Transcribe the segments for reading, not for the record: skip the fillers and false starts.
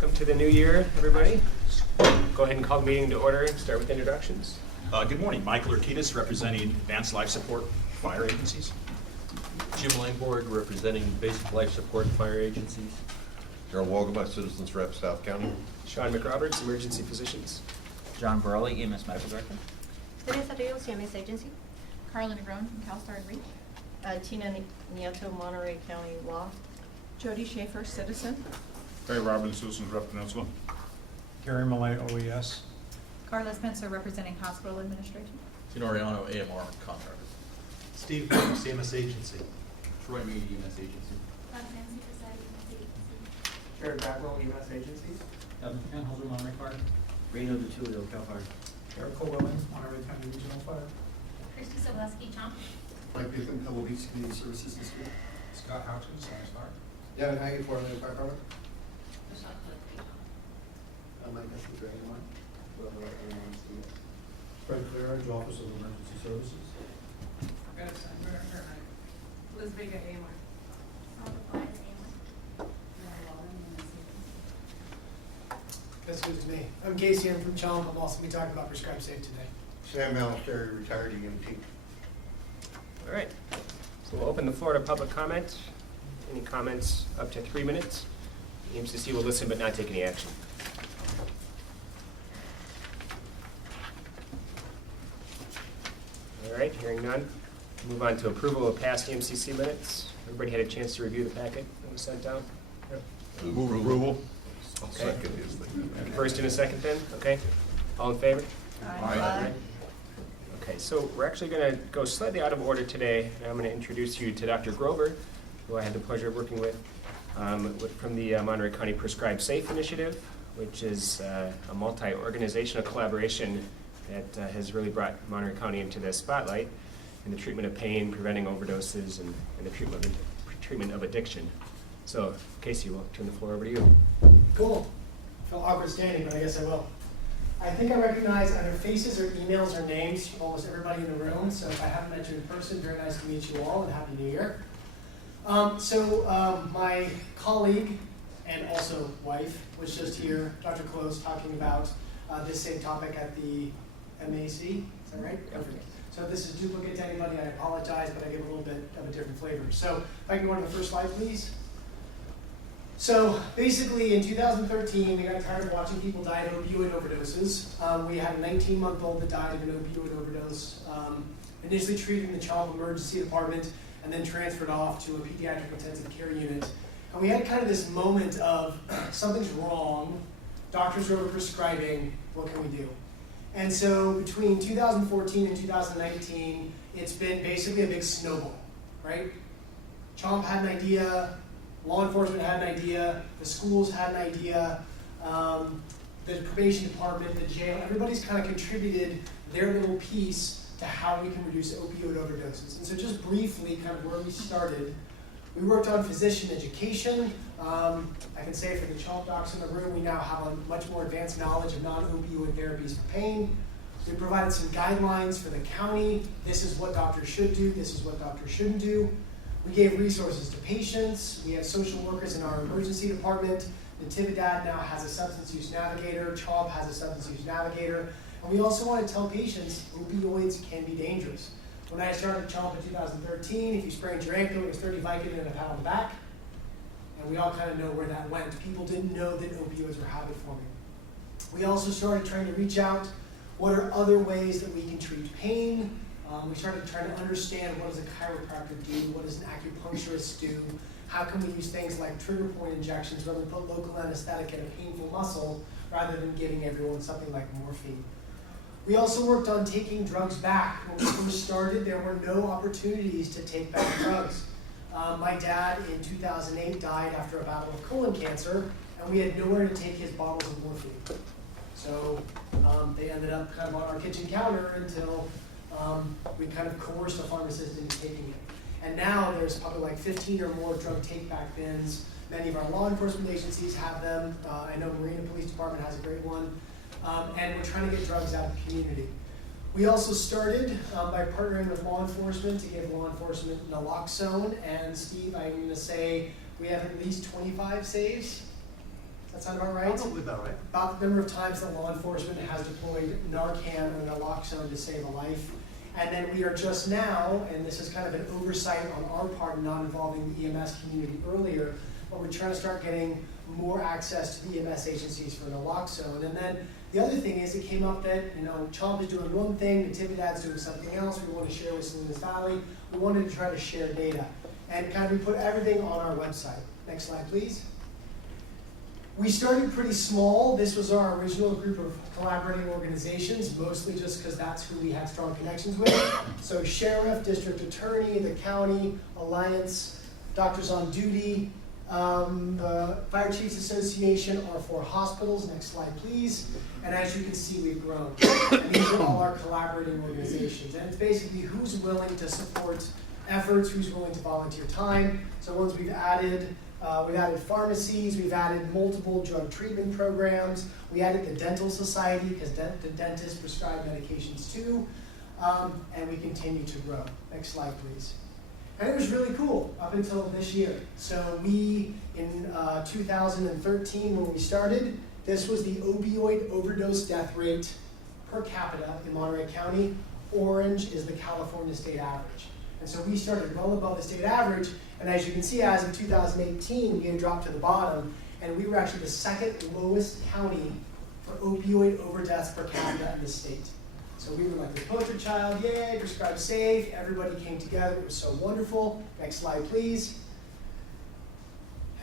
Welcome to the new year, everybody. Go ahead and call the meeting to order and start with introductions. Good morning. Michael Urquidez, representing Advanced Life Support Fire Agencies. Jim Langborg, representing Basic Life Support Fire Agencies. Harold Wogelbach, Citizens Rep, South County. Sean McRoberts, Emergency Physicians. John Borelli, EMS Medical Director. Teresa Rios, EMS Agency. Carla Negron from CalSTAR and Reach. Tina Nieto, Monterey County Law. Jody Schaefer, Citizen. Barry Robbins, Citizens Rep, Peninsula. Gary Millay, OES. Carla Spencer, representing Hospital Administration. Tenoriano, AMR Contractor. Steve Brooks, EMS Agency. Troy Meade, EMS Agency. Jared Bagwell, EMS Agency. Evan Penholzer, Monterey Fire. Reno DeTullio, Cal Fire. Eric Colwell, Monterey County Regional Fire. Christy Sobolewski, Chomp. Mike Bitham, Pebble Beach Community Services District. Scott Houghton, Science Fire. Devin Hagen, Fort Wayne Fire Department. Michelle Cook, Chomp. Mike Estes, Dragon Line. Fred Clearidge, Office of Emergency Services. Liz Vega, AMR. That's good to me. I'm Casey, I'm from Chomp. I'm also going to be talking about Prescribe Safe today. Sam Alistair, retired EMT. All right. So we'll open the floor to public comment. Any comments up to 3 minutes? EMCC will listen but not take any action. All right, hearing none. Move on to approval of past EMCC minutes. Everybody had a chance to review the packet that was sent out? Move approval. Okay. Second is the. First and a second then, okay? All in favor? Aye. Okay, so we're actually going to go slightly out of order today, and I'm going to introduce you to Dr. Grover, who I had the pleasure of working with from the Monterey County Prescribe Safe Initiative, which is a multi-organizational collaboration that has really brought Monterey County into the spotlight in the treatment of pain, preventing overdoses, and the treatment of addiction. So, Casey, we'll turn the floor over to you. Cool. I feel awkward standing, but I guess I will. I think I recognize either faces or emails or names from almost everybody in the room, so if I haven't met you in person, very nice to meet you all, and Happy New Year. My colleague and also wife was just here, Dr. Close, talking about this same topic at the MAC, is that right? Perfect. So if this is duplicate to anybody, I apologize, but I give a little bit of a different flavor. So if I can go on to the first slide, please. So basically in 2013, we got tired of watching people die of opioid overdoses. We had a 19-month-old that died of an opioid overdose, initially treated in the Child Emergency Department, and then transferred off to a pediatric intensive care unit. And we had kind of this moment of something's wrong, doctors are overprescribing, what can we do? And so between 2014 and 2019, it's been basically a big snowball, right? Chomp had an idea, law enforcement had an idea, the schools had an idea, the probation department, the jail, everybody's kind of contributed their little piece to how we can reduce opioid overdoses. And so just briefly, kind of where we started, we worked on physician education. I can say for the Chomp docs in the room, we now have a much more advanced knowledge of non-opioid therapies for pain. We provided some guidelines for the county. This is what doctors should do, this is what doctors shouldn't do. We gave resources to patients. We have social workers in our emergency department. Natividad now has a substance use navigator. Chomp has a substance use navigator. And we also want to tell patients opioids can be dangerous. When I started Chomp in 2013, if you sprained your ankle, it was 30 Vicodin and a pat on the back. And we all kind of know where that went. People didn't know that opioids were habit forming. We also started trying to reach out. What are other ways that we can treat pain? We started trying to understand what does a chiropractor do, what does an acupuncturist do, how can we use things like trigger point injections where we put local anesthetic in a painful muscle rather than giving everyone something like morphine. We also worked on taking drugs back. When we first started, there were no opportunities to take back drugs. My dad in 2008 died after a battle of colon cancer, and we had nowhere to take his bottles of morphine. So they ended up kind of on our kitchen counter until we kind of coerced a pharmacist into taking it. And now there's probably like 15 or more drug take-back bins. Many of our law enforcement agencies have them. I know Marina Police Department has a great one. And we're trying to get drugs out of the community. We also started by partnering with law enforcement to give law enforcement naloxone. And Steve, I'm going to say we have at least 25 saves. Does that sound about right? Probably about right. About the number of times that law enforcement has deployed Narcan or naloxone to save a life. And then we are just now, and this is kind of an oversight on our part, not involving the EMS community earlier, but we're trying to start getting more access to the EMS agencies for naloxone. And then the other thing is, it came up that, CHOMP is doing one thing, Natividad's doing something else, we want to share with Salinas Valley. We wanted to try to share data. And kind of we put everything on our website. Next slide, please. We started pretty small. This was our original group of collaborating organizations, mostly just because that's who we had strong connections with. So sheriff, district attorney, the county, alliance, doctors on duty, the Fire Chiefs Association are for hospitals. Next slide, please. And as you can see, we've grown. And these are all our collaborating organizations. And it's basically who's willing to support efforts, who's willing to volunteer time. So once we've added pharmacies, we've added multiple drug treatment programs, we added the dental society because the dentists prescribe medications too, and we continue to grow. Next slide, please. And it was really cool up until this year. So we, in 2013 when we started, this was the opioid overdose death rate per capita in Monterey County. Orange is the California state average. And so we started well above the state average, and as you can see, as of 2018, we had dropped to the bottom, and we were actually the second lowest county for opioid overdose per capita in the state. So we were like the poster child, yay, prescribed safe, everybody came together, it was so wonderful. Next slide, please.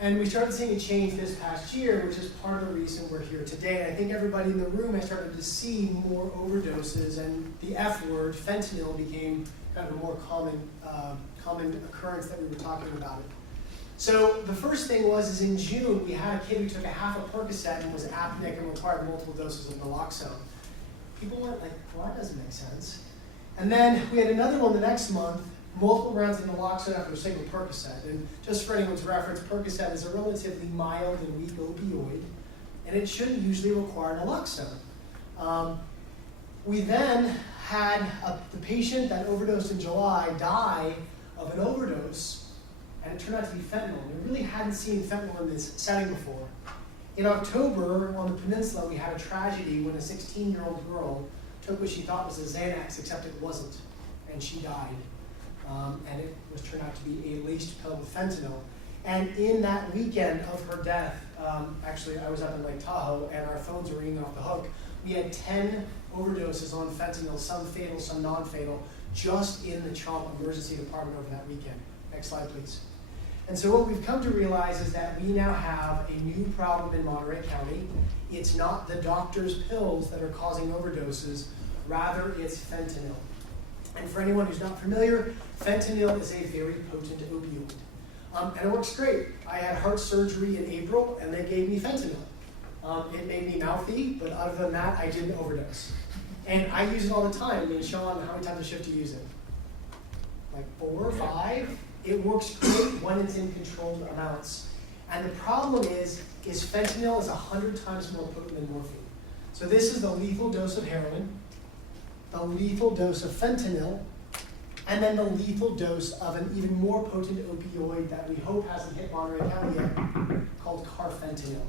And we started seeing a change this past year, which is part of the reason we're here today. And I think everybody in the room has started to see more overdoses, and the F word, fentanyl, became kind of a more common occurrence that we were talking about it. So the first thing is in June, we had a kid who took a half a Percocet and was apneic and required multiple doses of naloxone. People went like, well, that doesn't make sense. And then we had another one the next month, multiple rounds of naloxone after a single Percocet. And just for anyone's reference, Percocet is a relatively mild and weak opioid, and it shouldn't usually require naloxone. We then had the patient that overdosed in July die of an overdose, and it turned out to be fentanyl. We really hadn't seen fentanyl in this setting before. In October, on the peninsula, we had a tragedy when a 16-year-old girl took what she thought was a Xanax, except it wasn't, and she died. And it was turned out to be a laced pill with fentanyl. And in that weekend of her death, actually I was up in Lake Tahoe, and our phones were ringing off the hook. We had 10 overdoses on fentanyl, some fatal, some non-fatal, just in the CHOMP emergency department over that weekend. Next slide, please. And so what we've come to realize is that we now have a new problem in Monterey County. It's not the doctor's pills that are causing overdoses, rather it's fentanyl. And for anyone who's not familiar, fentanyl is a very potent opioid. And it works great. I had heart surgery in April, and they gave me fentanyl. It made me mouthy, but other than that, I didn't overdose. And I use it all the time. I mean, Sean, how many times a shift do you use it? Like 4 or 5? It works great when it's in controlled amounts. And the problem is fentanyl is 100 times more potent than morphine. So this is the lethal dose of heroin, the lethal dose of fentanyl, and then the lethal dose of an even more potent opioid that we hope hasn't hit Monterey County yet, called carfentanil.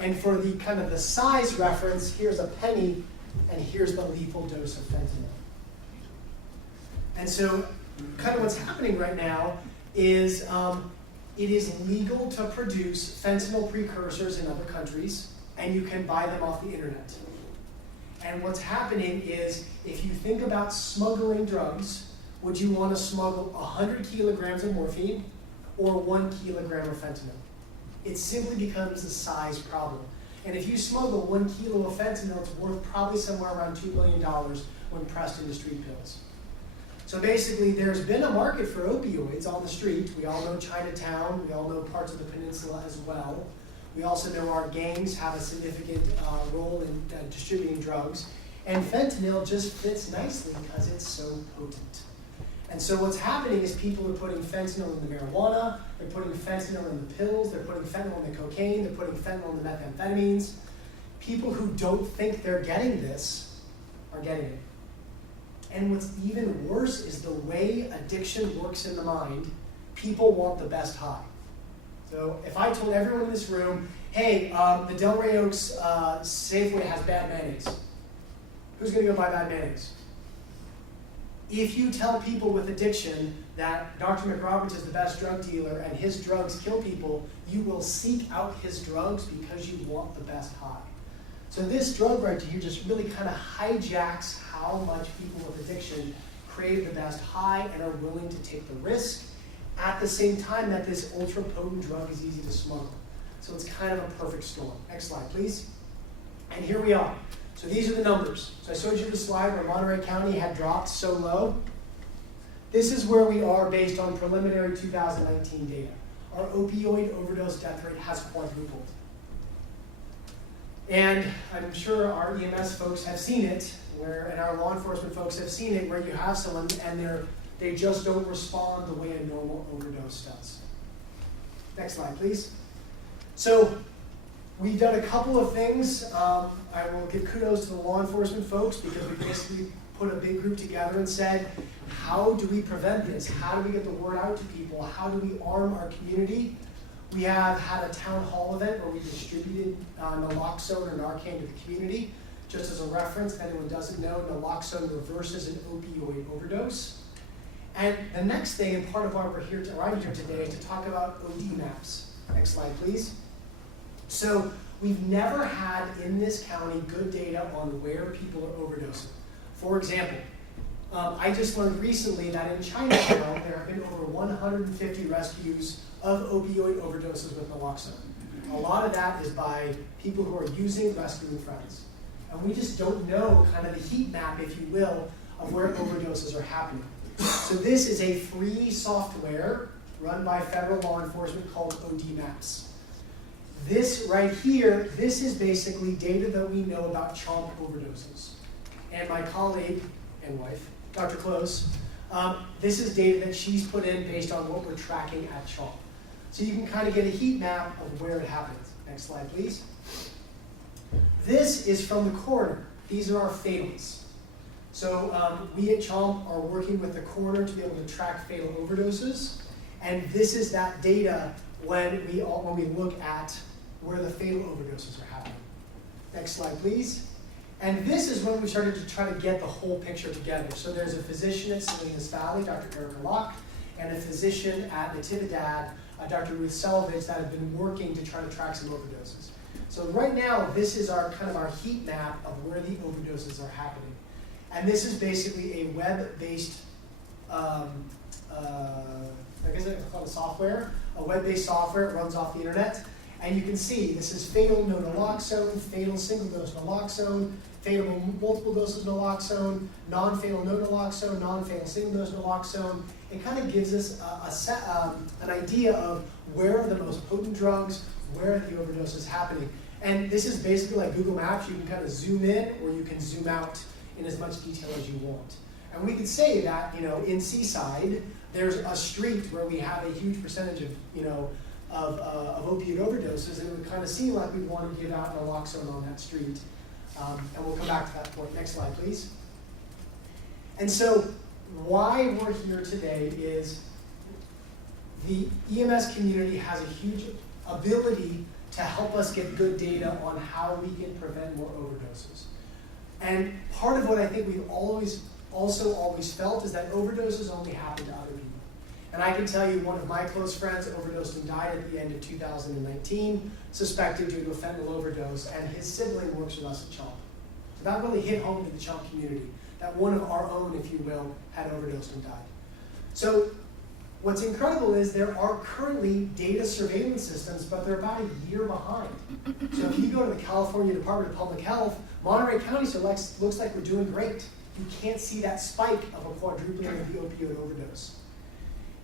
And for the kind of the size reference, here's a penny, and here's the lethal dose of fentanyl. And so kind of what's happening right now is it is legal to produce fentanyl precursors in other countries, and you can buy them off the internet. And what's happening is, if you think about smuggling drugs, would you want to smuggle 100 kilograms of morphine or 1 kilogram of fentanyl? It simply becomes a size problem. And if you smuggle 1 kilo of fentanyl, it's worth probably somewhere around $2 billion when pressed into street pills. So basically, there's been a market for opioids on the street. We all know Chinatown. We all know parts of the peninsula as well. We also know our gangs have a significant role in distributing drugs. And fentanyl just fits nicely because it's so potent. And so what's happening is people are putting fentanyl in the marijuana, they're putting fentanyl in the pills, they're putting fentanyl in the cocaine, they're putting fentanyl in the methamphetamines. People who don't think they're getting this are getting it. And what's even worse is the way addiction works in the mind. People want the best high. So if I told everyone in this room, hey, the Delray Oaks Safeway has bad mayonnaise, who's going to go buy bad mayonnaise? If you tell people with addiction that Dr. McRoberts is the best drug dealer and his drugs kill people, you will seek out his drugs because you want the best high. So this drug right here just really kind of hijacks how much people with addiction crave the best high and are willing to take the risk at the same time that this ultra potent drug is easy to smuggle. So it's kind of a perfect storm. Next slide, please. And here we are. So these are the numbers. So I showed you the slide where Monterey County had dropped so low. This is where we are based on preliminary 2019 data. Our opioid overdose death rate has quadrupled. And I'm sure our EMS folks have seen it, and our law enforcement folks have seen it, where you have someone and they just don't respond the way a normal overdose does. Next slide, please. So we've done a couple of things. I will give kudos to the law enforcement folks because we basically put a big group together and said, how do we prevent this? How do we get the word out to people? How do we arm our community? We have had a town hall event where we distributed naloxone or Narcan to the community. Just as a reference, if anyone doesn't know, naloxone reverses an opioid overdose. And the next thing, and part of why I'm here today, is to talk about OD maps. Next slide, please. So we've never had in this county good data on where people are overdosing. For example, I just learned recently that in Chinatown there have been over 150 rescues of opioid overdoses with naloxone. A lot of that is by people who are using, rescuing friends. And we just don't know kind of the heat map, if you will, of where overdoses are happening. So this is a free software run by federal law enforcement called OD Maps. This right here, this is basically data that we know about CHOMP overdoses. And my colleague and wife, Dr. Close, this is data that she's put in based on what we're tracking at CHOMP. So you can kind of get a heat map of where it happens. Next slide, please. This is from the coroner. These are our fatals. So we at CHOMP are working with the coroner to be able to track fatal overdoses. And this is that data when we look at where the fatal overdoses are happening. Next slide, please. And this is when we started to try to get the whole picture together. So there's a physician at Salinas Valley, Dr. Erica Locke, and a physician at Natividad, Dr. Ruth Selvage, that have been working to try to track some overdoses. So right now, this is our kind of our heat map of where the overdoses are happening. And this is basically a web-based, I guess it's called a software, a web-based software. It runs off the internet. And you can see this is fatal no naloxone, fatal single dose naloxone, fatal multiple doses naloxone, non-fatal no naloxone, non-fatal single dose naloxone. It kind of gives us an idea of where are the most potent drugs, where are the overdoses happening. And this is basically like Google Maps. You can kind of zoom in or you can zoom out in as much detail as you want. And we could say that, in Seaside, there's a street where we have a huge percentage of, of opioid overdoses, and it would kind of seem like we want to give out naloxone on that street. And we'll come back to that point. Next slide, please. And so why we're here today is the EMS community has a huge ability to help us get good data on how we can prevent more overdoses. And part of what I think we've always felt is that overdoses only happen to other people. And I can tell you one of my close friends overdosed and died at the end of 2019, suspected due to a fentanyl overdose, and his sibling works with us at CHOMP. So that really hit home to the CHOMP community, that one of our own, if you will, had overdosed and died. So what's incredible is there are currently data surveillance systems, but they're about a year behind. So if you go to the California Department of Public Health, Monterey County looks like we're doing great. You can't see that spike of a quadrupling of the opioid overdose.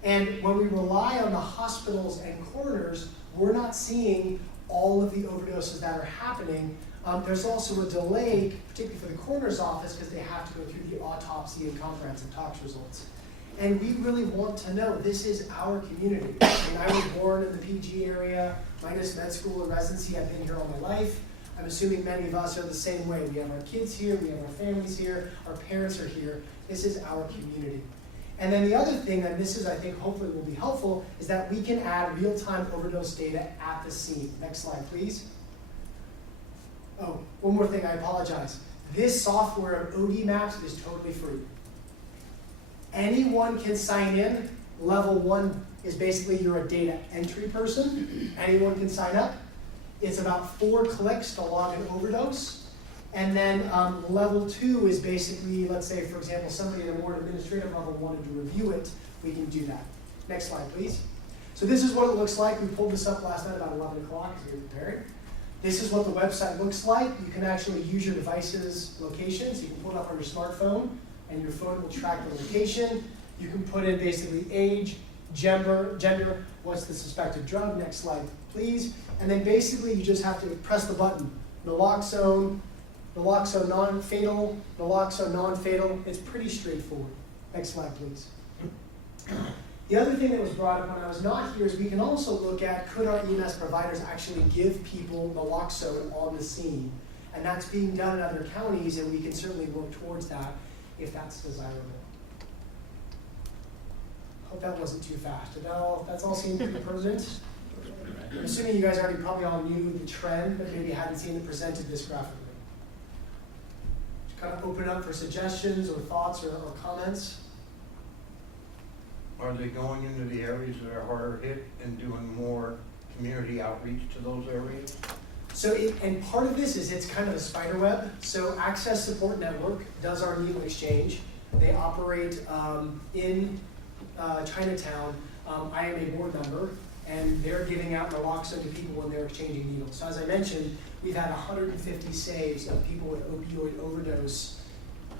And when we rely on the hospitals and coroners, we're not seeing all of the overdoses that are happening. There's also a delay, particularly for the coroner's office, because they have to go through the autopsy and comprehensive tox results. And we really want to know, this is our community. I mean, I was born in the PG area, minus med school and residency. I've been here all my life. I'm assuming many of us are the same way. We have our kids here, we have our families here, our parents are here. This is our community. And then the other thing, and this is, I think, hopefully will be helpful, is that we can add real-time overdose data at the scene. Next slide, please. Oh, one more thing, I apologize. This software of OD Maps is totally free. Anyone can sign in. Level 1 is basically you're a data entry person. Anyone can sign up. It's about 4 clicks to log an overdose. And then level 2 is basically, let's say, for example, somebody at a more administrative level wanted to review it, we can do that. Next slide, please. So this is what it looks like. We pulled this up last night about 11 o'clock as we were preparing. This is what the website looks like. You can actually use your device's locations. You can pull it up on your smartphone, and your phone will track the location. You can put in basically age, gender, what's the suspected drug. Next slide, please. And then basically you just have to press the button. Naloxone, naloxone non-fatal, naloxone non-fatal. It's pretty straightforward. Next slide, please. The other thing that was brought up when I was not here is we can also look at, could our EMS providers actually give people naloxone on the scene? And that's being done in other counties, and we can certainly work towards that if that's desirable. Hope that wasn't too fast. That's all seemed pretty pertinent. I'm assuming you guys already probably all knew the trend, but maybe hadn't seen it presented this graphically. Just kind of open up for suggestions or thoughts or comments. Are they going into the areas that are harder hit and doing more community outreach to those areas? So, and part of this is it's kind of a spider web. So Access Support Network does our needle exchange. They operate in Chinatown. I am a board member, and they're giving out naloxone to people when they're exchanging needles. So as I mentioned, we've had 150 saves of people with opioid overdose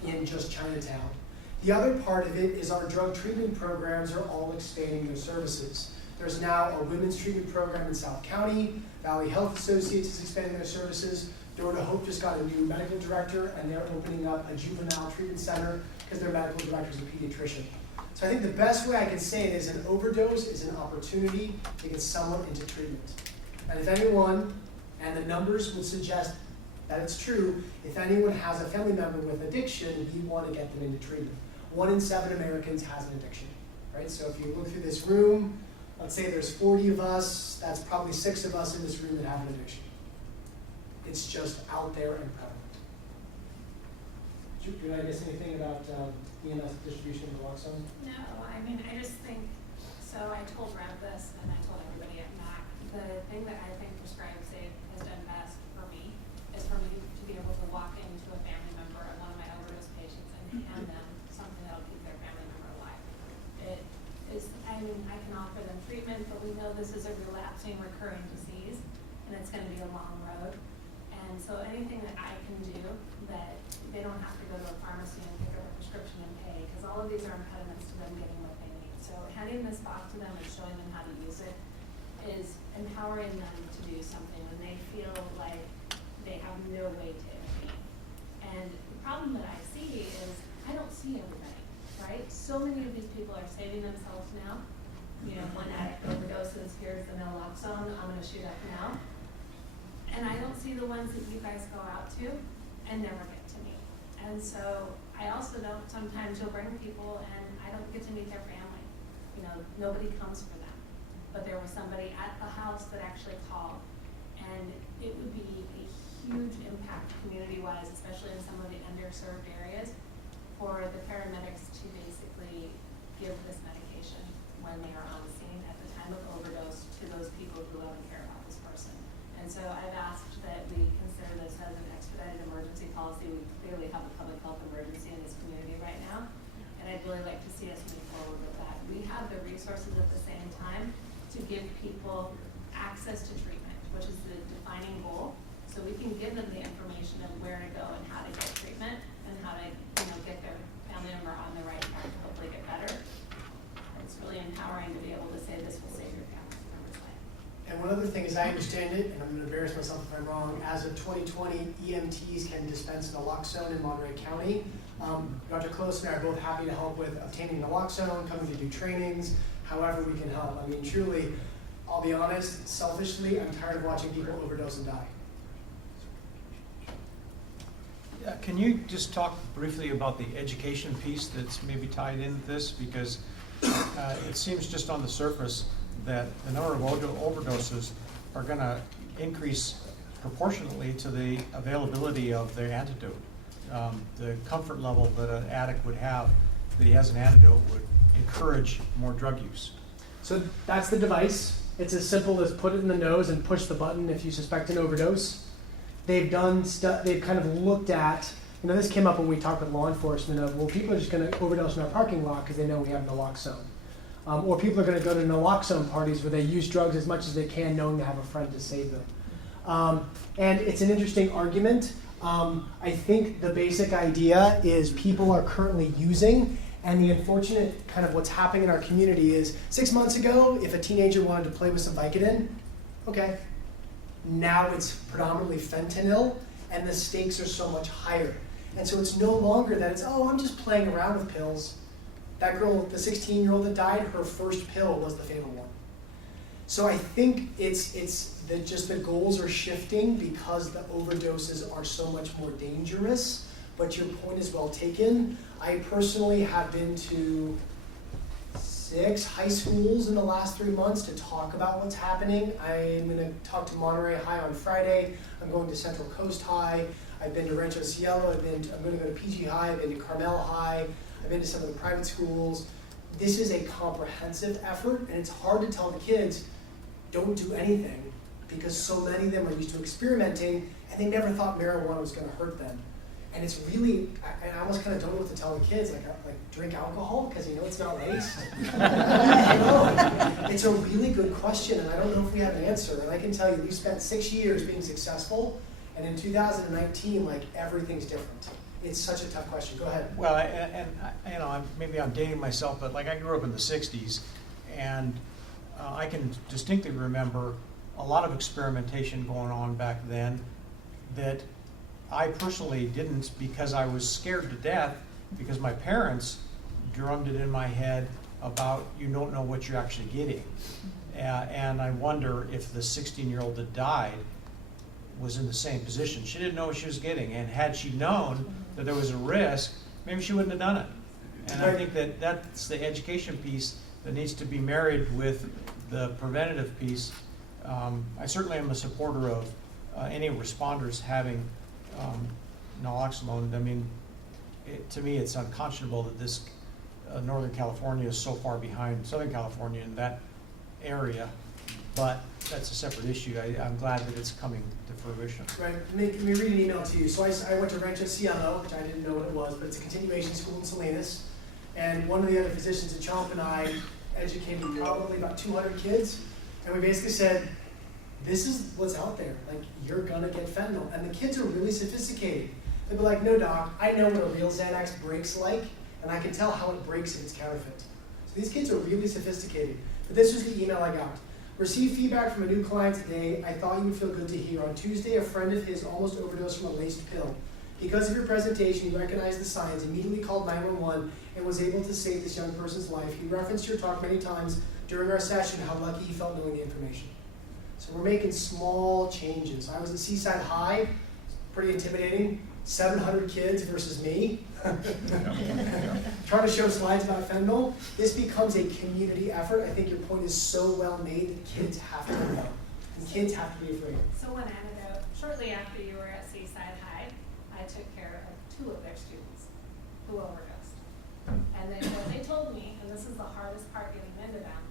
in just Chinatown. The other part of it is our drug treatment programs are all expanding their services. There's now a women's treatment program in South County. Valley Health Associates is expanding their services. Door to Hope just got a new medical director, and they're opening up a juvenile treatment center because their medical director is a pediatrician. So I think the best way I can say it is an overdose is an opportunity to get someone into treatment. And if anyone, and the numbers would suggest that it's true, if anyone has a family member with addiction, we want to get them into treatment. 1 in 7 Americans has an addiction, right? So if you look through this room, let's say there's 40 of us, that's probably 6 of us in this room that have an addiction. It's just out there and prevalent. Did I miss anything about EMS distribution of naloxone? No, I mean, I just think, so I told Rev this and I told everybody at MAC, the thing that I think Prescribe Safe has done best for me is for me to be able to walk into a family member of one of my overdose patients and hand them something that'll keep their family member alive. It is, I mean, I can offer them treatment, but we know this is a relapsing, recurring disease, and it's gonna be a long road. And so anything that I can do that they don't have to go to a pharmacy and pick up a prescription and pay, because all of these are impediments to them getting what they need. So handing this box to them and showing them how to use it is empowering them to do something when they feel like they have no way to intervene. And the problem that I see is I don't see everybody, right? So many of these people are saving themselves now. You know, one addict overdoses, here's the naloxone, I'm gonna shoot up now. And I don't see the ones that you guys go out to and never get to meet. And so I also don't, sometimes you'll bring people and I don't get to meet their family. You know, nobody comes for them. But there was somebody at the house that actually called. And it would be a huge impact community-wise, especially in some of the underserved areas, for the paramedics to basically give this medication when they are on the scene at the time of overdose to those people who love and care about this person. And so I've asked that we consider this as an expedited emergency policy. We clearly have a public health emergency in this community right now, and I'd really like to see us move forward with that. We have the resources at the same time to give people access to treatment, which is the defining goal. So we can give them the information of where to go and how to get treatment and how to, you know, get their family member on the right track to hopefully get better. It's really empowering to be able to say this will save your family member's life. And one other thing is I understand it, and I'm gonna embarrass myself if I'm wrong, as of 2020, EMTs can dispense naloxone in Monterey County. Dr. Close and I are both happy to help with obtaining naloxone, coming to do trainings, however we can help. I mean, truly, I'll be honest, selfishly, I'm tired of watching people overdose and die. Can you just talk briefly about the education piece that's maybe tied into this? Because it seems just on the surface that the number of overdoses are going to increase proportionately to the availability of their antidote. The comfort level that an addict would have that he has an antidote would encourage more drug use. So that's the device. It's as simple as put it in the nose and push the button if you suspect an overdose. They've done they've kind of looked at, this came up when we talked with law enforcement of, well, people are just going to overdose in our parking lot because they know we have naloxone. Or people are going to go to naloxone parties where they use drugs as much as they can, knowing they have a friend to save them. And it's an interesting argument. I think the basic idea is people are currently using, and the unfortunate kind of what's happening in our community is 6 months ago, if a teenager wanted to play with some Vicodin, okay. Now it's predominantly fentanyl, and the stakes are so much higher. And so it's no longer that it's, oh, I'm just playing around with pills. That girl, the 16-year-old that died, her first pill was the fatal one. So I think it's that just the goals are shifting because the overdoses are so much more dangerous. But your point is well taken. I personally have been to 6 high schools in the last 3 months to talk about what's happening. I'm going to talk to Monterey High on Friday. I'm going to Central Coast High. I've been to Rancho Cielo. I'm going to go to PG High. I've been to Carmel High. I've been to some of the private schools. This is a comprehensive effort, and it's hard to tell the kids, don't do anything, because so many of them are used to experimenting, and they never thought marijuana was going to hurt them. And it's really, I almost kind of don't know what to tell the kids, like drink alcohol, because it's not laced. I know. It's a really good question, and I don't know if we have an answer. And I can tell you, we've spent 6 years being successful, and in 2019, everything's different. It's such a tough question. Go ahead. Well, maybe I'm dating myself, but I grew up in the 60s, and I can distinctly remember a lot of experimentation going on back then that I personally didn't, because I was scared to death, because my parents drummed it in my head about you don't know what you're actually getting. And I wonder if the 16-year-old that died was in the same position. She didn't know what she was getting, and had she known that there was a risk, maybe she wouldn't have done it. And I think that that's the education piece that needs to be married with the preventative piece. I certainly am a supporter of any responders having naloxone. I mean, to me, it's unconscionable that this Northern California is so far behind Southern California in that area, but that's a separate issue. I'm glad that it's coming to fruition. Right. Let me read an email to you. So I went to Rancho Cielo, which I didn't know what it was, but it's a continuation school in Salinas. And one of the other physicians at Chomp and I educated probably about 200 kids. And we basically said, this is what's out there. You're gonna get fentanyl. And the kids are really sophisticated. They'd be like, no doc, I know what a real Xanax breaks like, and I can tell how it breaks if it's counterfeit. So these kids are really sophisticated. But this was the email I got. Received feedback from a new client today. I thought you would feel good to hear. On Tuesday, a friend of his almost overdosed from a laced pill. Because of your presentation, he recognized the signs, immediately called 911, and was able to save this young person's life. He referenced your talk many times during our session, how lucky he felt knowing the information. So we're making small changes. I was at Seaside High, pretty intimidating. 700 kids versus me. Trying to show slides about fentanyl. This becomes a community effort. I think your point is so well made that kids have to know. And kids have to be afraid. So one anecdote, shortly after you were at Seaside High, I took care of 2 of their students who overdosed. And then what they told me, and this is the hardest part getting into them,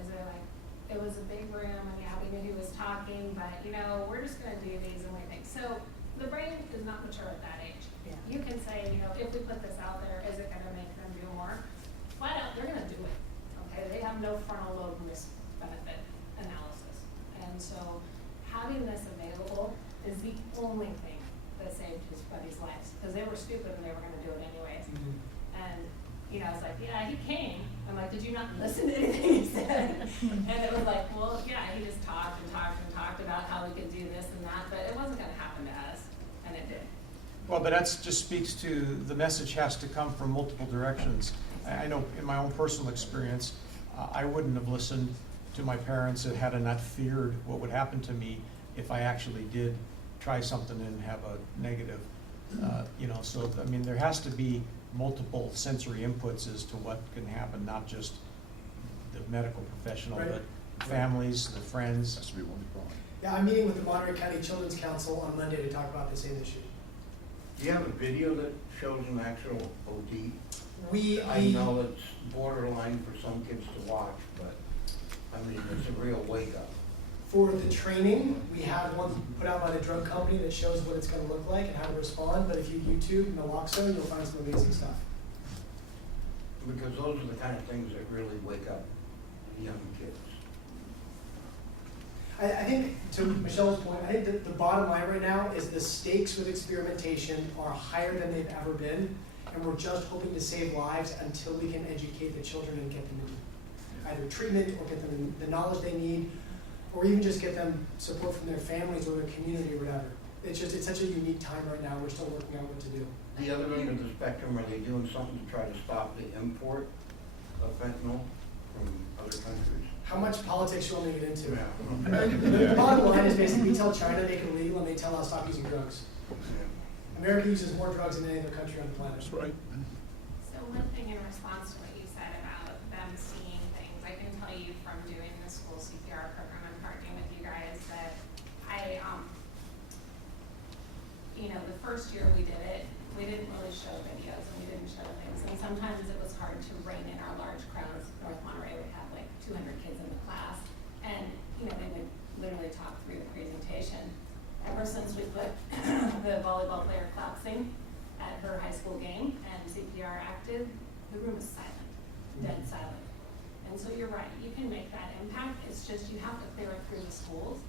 is they're like, it was a big room and yeah, we knew he was talking, but we're just gonna do these and we think. So the brain is not mature at that age. Yeah. You can say, if we put this out there, is it gonna make them do more? Flat out, they're gonna do it, okay? They have no frontal lobe risk benefit analysis. And so having this available is the only thing that saved his buddies' lives, because they were stupid and they were gonna do it anyways. Mm-hmm. And I was like, yeah, he came. I'm like, did you not listen to anything he said? And it was like, well, yeah, he just talked about how we could do this and that, but it wasn't gonna happen to us, and it did. Well, but that just speaks to the message has to come from multiple directions. I know in my own personal experience, I wouldn't have listened to my parents had I not feared what would happen to me if I actually did try something and have a negative You know, so, I mean, there has to be multiple sensory inputs as to what can happen, not just the medical professional, Right. but families, the friends. Has to be one problem. Yeah, I'm meeting with the Monterey County Children's Council on Monday to talk about the same issue. Do you have a video that shows an actual OD? We, I know it's borderline for some kids to watch, but, I mean, it's a real wake up. for the training, we have one put out by the drug company that shows what it's gonna look like and how to respond, but if you YouTube naloxone, you'll find some amazing stuff. Because those are the kind of things that really wake up young kids. I think, to Michelle's point, I think that the bottom line right now is the stakes with experimentation are higher than they've ever been, and we're just hoping to save lives until we can educate the children and get them in either treatment or get them the knowledge they need, or even just get them support from their families or their community or whatever. It's just, it's such a unique time right now, we're still working out what to do. The other end of the spectrum, are they doing something to try to stop the import of fentanyl from other countries? How much politics you want me to get into? Yeah. The bottom line is basically we tell China make it illegal and they tell us stop using drugs. America uses more drugs than any other country on the planet. That's right. So one thing in response to what you said about them seeing things, I can tell you from doing the school CPR program and partnering with you guys that the first year we did it, we didn't really show videos and we didn't show things. And sometimes it was hard to rein in our large crowds. North Monterey would have like 200 kids in the class. And, they would literally talk through the presentation. Ever since we put the volleyball player collapsing at her high school game and CPR active, the room is silent, dead silent. And so you're right, you can make that impact. It's just you have to clear it through the schools.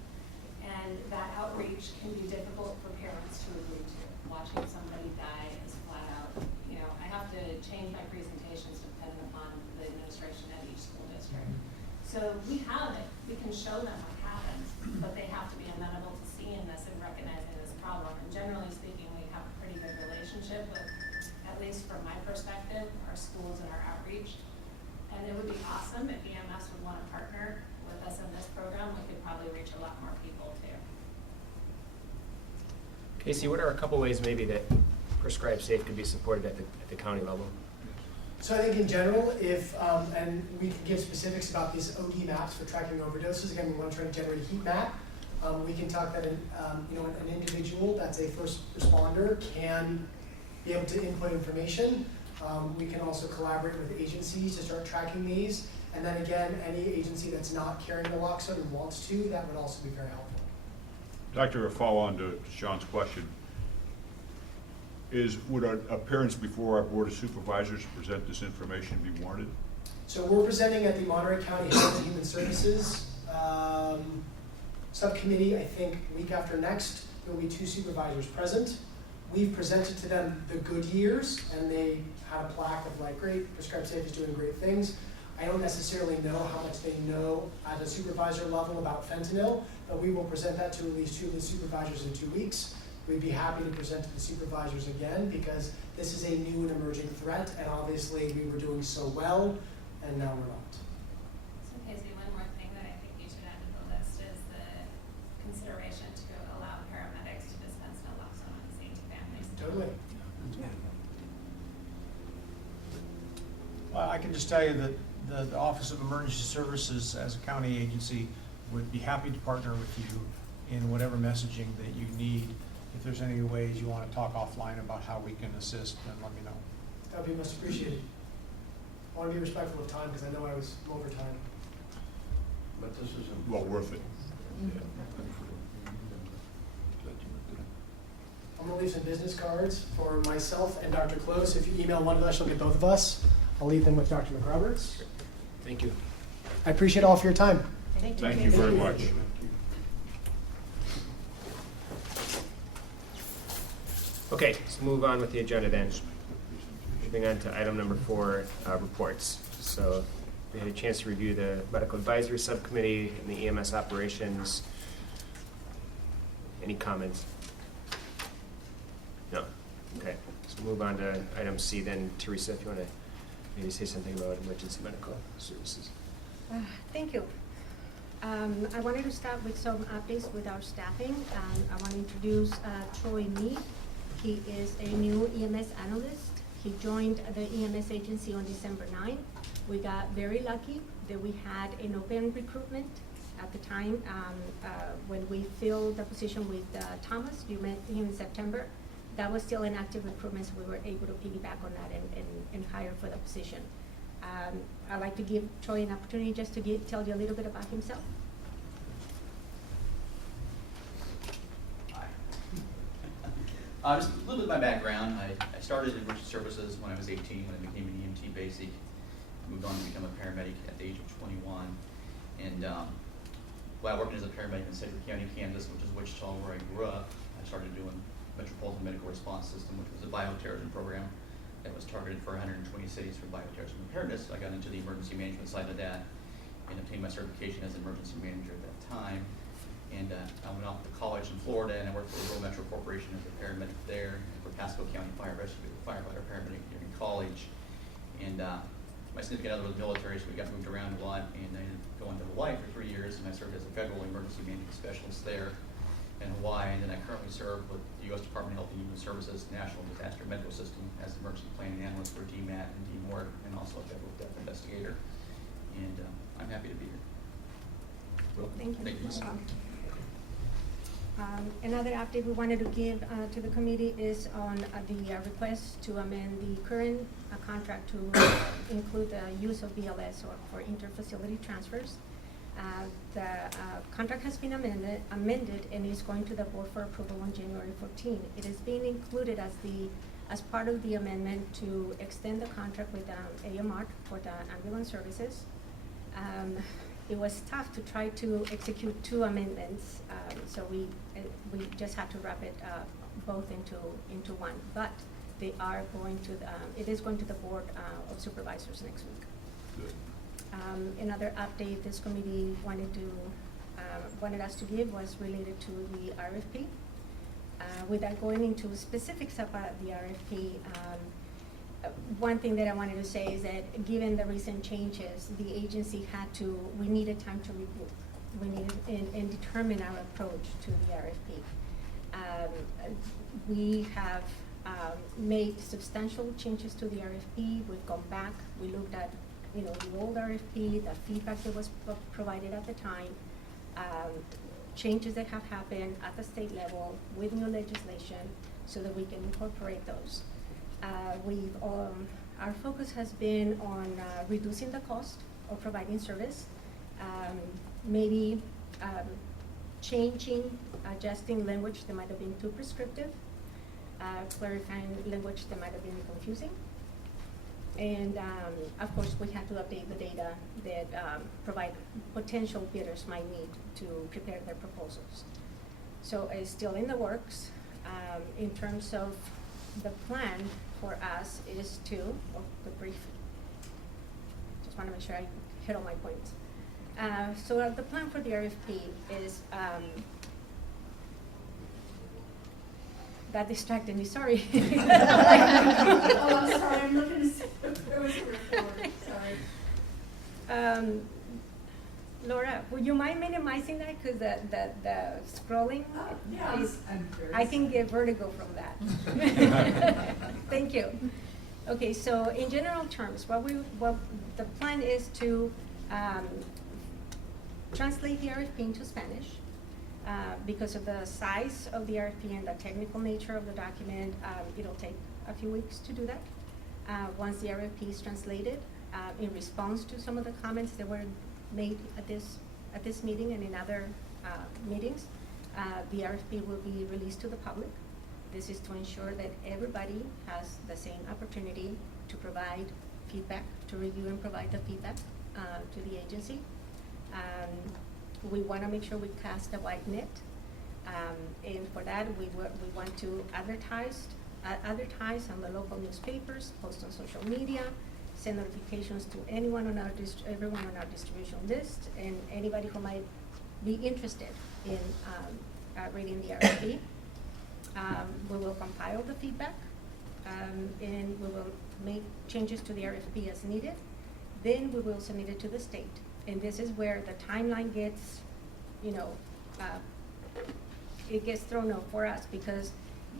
And that outreach can be difficult for parents to agree to. Watching somebody die is flat out, I have to change my presentations depending upon the administration at each school district. So we have it, we can show them what happens, but they have to be amenable to seeing this and recognizing this problem. And generally speaking, we have a pretty good relationship with, at least from my perspective, our schools and our outreach. And it would be awesome if EMS would want to partner with us in this program. We could probably reach a lot more people too. Casey, what are a couple ways maybe that Prescribe Safe could be supported at the county level? So I think in general, if, and we can give specifics about these OD maps for tracking overdoses, again, we want to try to generate a heat map. We can talk that an individual that's a first responder can be able to input information. We can also collaborate with agencies to start tracking these. And then again, any agency that's not carrying naloxone and wants to, that would also be very helpful. Doctor, a follow-on to Sean's question. Would our appearance before our Board of Supervisors to present this information be warranted? So we're presenting at the Monterey County Health and Human Services Subcommittee, I think, week after next. There will be 2 supervisors present. We've presented to them the good years, and they had a plaque of like, great, Prescribe Safe is doing great things. I don't necessarily know how much they know at a supervisor level about fentanyl, but we will present that to at least 2 of the supervisors in 2 weeks. We'd be happy to present to the supervisors again because this is a new and emerging threat, and obviously we were doing so well, and now we're not. So Casey, one more thing that I think you should add to the list is the consideration to allow paramedics to dispense naloxone on scene to families. Totally. Well, I can just tell you that the Office of Emergency Services as a county agency would be happy to partner with you in whatever messaging that you need. If there's any ways you want to talk offline about how we can assist, then let me know. That would be most appreciated. I want to be respectful of time because I know I was over time. But this is Well, worth it. I'm going to leave some business cards for myself and Dr. Close. If you email one of us, you'll get both of us. I'll leave them with Dr. McRoberts. Thank you. I appreciate all for your time. Thank you. Thank you very much. Okay, let's move on with the agenda then. Moving on to item number 4, reports. So we had a chance to review the Medical Advisory Subcommittee and the EMS operations. Any comments? No? Okay, let's move on to item C then. Teresa, if you want to maybe say something about emergency medical services. Thank you. I wanted to start with some updates with our staffing. I want to introduce Troy Mead. He is a new EMS analyst. He joined the EMS agency on December 9. We got very lucky that we had an open recruitment at the time when we filled the position with Thomas. You met him in September. That was still an active recruitment, so we were able to piggyback on that and hire for the position. I'd like to give Troy an opportunity just to tell you a little bit about himself. Just a little bit of my background. I started in emergency services when I was 18, when I became an EMT basic. Moved on to become a paramedic at the age of 21. And while working as a paramedic in Cedar County, Kansas, which is Wichita, where I grew up, I started doing Metropolitan Medical Response System, which was a bioterrorism program that was targeted for 120 cities for bioterrorism preparedness. So I got into the emergency management side of that and obtained my certification as an emergency manager at that time. And I went off to college in Florida, and I worked for the Rural Metro Corporation as a paramedic there, and for Pasco County Fire Rescue, firefighter paramedic during college. And my significant other was military, so we got moved around a lot, and I ended up going to Hawaii for 3 years, and I served as a federal emergency management specialist there in Hawaii, and then I currently serve with the U.S. Department of Health and Human Services National Disaster Medical System as emergency planning analyst for DMAT and DMORG, and also a federal death investigator. And I'm happy to be here. Thank you. Thank you. Another update we wanted to give to the committee is on the request to amend the current contract to include the use of BLS or for interfacility transfers. The contract has been amended and is going to the board for approval on January 14. It is being included as part of the amendment to extend the contract with AMR for the ambulance services. It was tough to try to execute two amendments, so we just had to wrap it both into one. But they are going to it is going to the board of supervisors next week. Good. Another update this committee wanted us to give was related to the RFP. Without going into specifics about the RFP, one thing that I wanted to say is that given the recent changes, the agency we needed time to review. We needed and determine our approach to the RFP. We have made substantial changes to the RFP. We've gone back, we looked at the old RFP, the feedback that was provided at the time, changes that have happened at the state level with new legislation so that we can incorporate those. Our focus has been on reducing the cost of providing service, maybe changing, adjusting language that might have been too prescriptive, clarifying language that might have been confusing. And of course, we had to update the data that potential bidders might need to prepare their proposals. So it's still in the works. In terms of the plan for us is the brief. Just want to make sure I hit all my points. So the plan for the RFP is, that distracted me, sorry. Oh, I'm sorry, I'm looking to see if there was a report, sorry. Laura, would you mind minimizing that? Because the scrolling, Yeah, I can get vertigo from that. Thank you. Okay, so in general terms, what the plan is to translate the RFP into Spanish. Because of the size of the RFP and the technical nature of the document, it'll take a few weeks to do that. Once the RFP is translated, in response to some of the comments that were made at this meeting and in other meetings, the RFP will be released to the public. This is to ensure that everybody has the same opportunity to provide feedback, to review and provide the feedback to the agency. We want to make sure we cast a wide net, and for that we want to advertise on the local newspapers, post on social media, send notifications to everyone on our distribution list, and anybody who might be interested in reading the RFP. We will compile the feedback, and we will make changes to the RFP as needed. Then we will submit it to the state. And this is where the timeline gets, it gets thrown off for us, because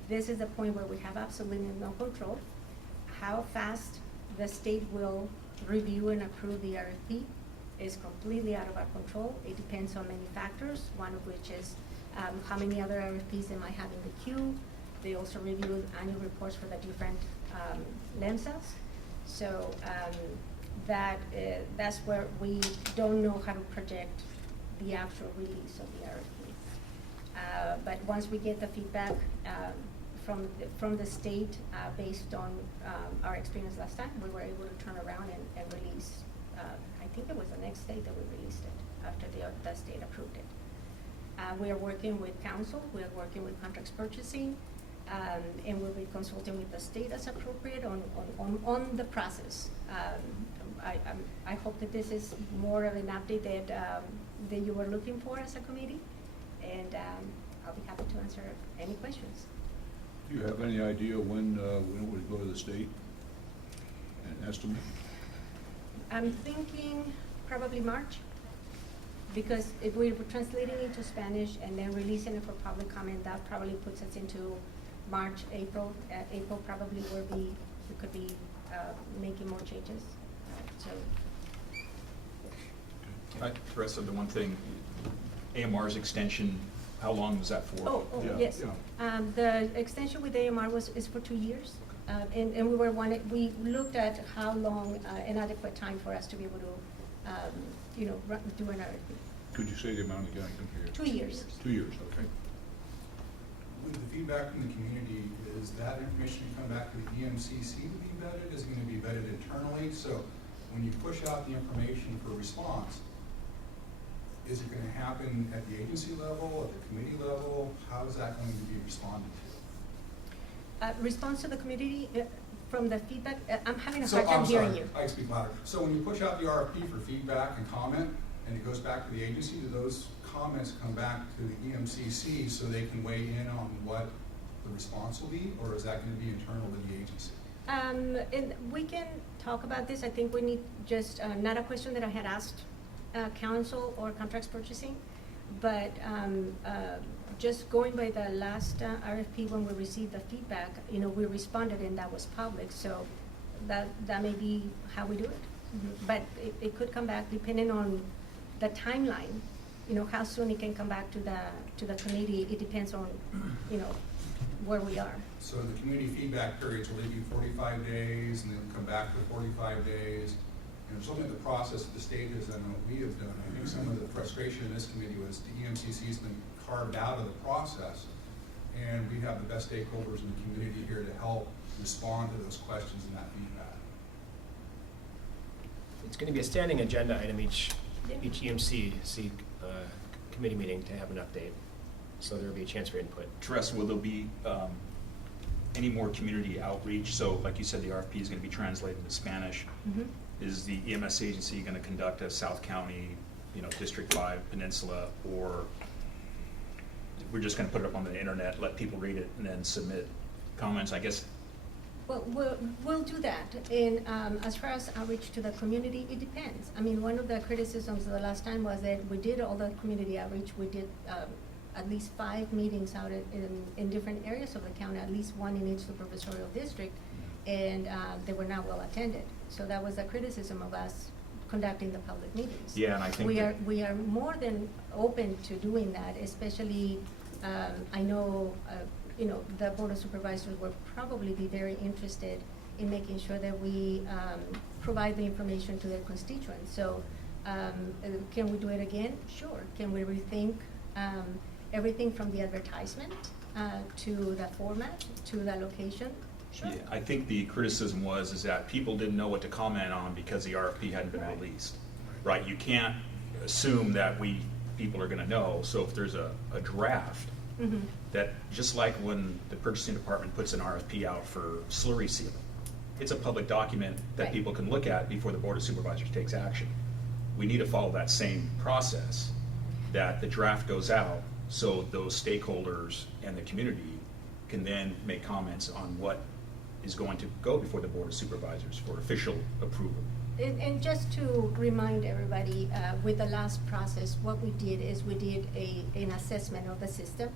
this is the point where we have absolutely no control. How fast the state will review and approve the RFP is completely out of our control. It depends on many factors, one of which is how many other RFPs they might have in the queue. They also review annual reports for the different LEMSAs. So that's where we don't know how to project the actual release of the RFP. But once we get the feedback from the state, based on our experience last time, we were able to turn around and release, I think it was the next day that we released it, after the state approved it. We are working with council, we are working with contracts purchasing, and we'll be consulting with the state as appropriate on the process. I hope that this is more of an update that you were looking for as a committee, and I'll be happy to answer any questions. Do you have any idea when it would go to the state? An estimate? I'm thinking probably March, because if we're translating into Spanish and then releasing it for public comment, that probably puts us into March, April. April probably we could be making more changes. Teresa, the one thing, AMR's extension, how long was that for? Oh, Yeah, yes. yeah. The extension with AMR is for 2 years. And we looked at how long an adequate time for us to be able to, do an RFP. Could you say the amount again? I couldn't hear. 2 years. 2 years, okay. With the feedback from the community, is that information going to come back to the EMCC to be vetted? Is it going to be vetted internally? So when you push out the information for response, is it going to happen at the agency level, at the committee level? How is that going to be responded to? Response to the community from the feedback, I'm having a So, hard time I'm hearing sorry, you. I can speak louder. So when you push out the RFP for feedback and comment, and it goes back to the agency, do those comments come back to the EMCC so they can weigh in on what the response will be, or is that going to be internal to the agency? And we can talk about this. I think we need just, not a question that I had asked council or contracts purchasing, but just going by the last RFP, when we received the feedback, we responded and that was public, so that may be how we do it. Mm-hmm. But it could come back depending on the timeline, how soon it can come back to the committee. It depends on, where we are. So the community feedback periods will be 45 days and then come back to 45 days. If something the process that the state has done and what we have done, I think some of the frustration in this committee was the EMCC has been carved out of the process, and we have the best stakeholders in the community here to help respond to those questions and that feedback. It's going to be a standing agenda item each EMCC committee meeting to have an update, so there will be a chance for input. Teresa, will there be any more community outreach? So like you said, the RFP is going to be translated into Spanish. Mm-hmm. Is the EMS agency going to conduct a South County, District 5 Peninsula, or we're just going to put it up on the internet, let people read it, and then submit comments? I guess. Well, we'll do that. And as far as outreach to the community, it depends. I mean, one of the criticisms the last time was that we did all the community outreach. We did at least 5 meetings out in different areas of the county, at least 1 in each supervisorial district, and they were not well attended. So that was a criticism of us conducting the public meetings. Yeah, and I think we are more than open to doing that, especially I know the Board of Supervisors will probably be very interested in making sure that we provide the information to their constituents. So can we do it again? Sure. Can we rethink everything from the advertisement to the format to the location? Sure. Yeah, I think the criticism is that people didn't know what to comment on because the RFP hadn't been released. Right? You can't assume that people are going to know. So if there's a draft, Mm-hmm. that just like when the purchasing department puts an RFP out for slurry sealing, it's a public document that Right. people can look at before the Board of Supervisors takes action. We need to follow that same process, that the draft goes out so those stakeholders and the community can then make comments on what is going to go before the Board of Supervisors for official approval. And just to remind everybody, with the last process, what we did is we did an assessment of the system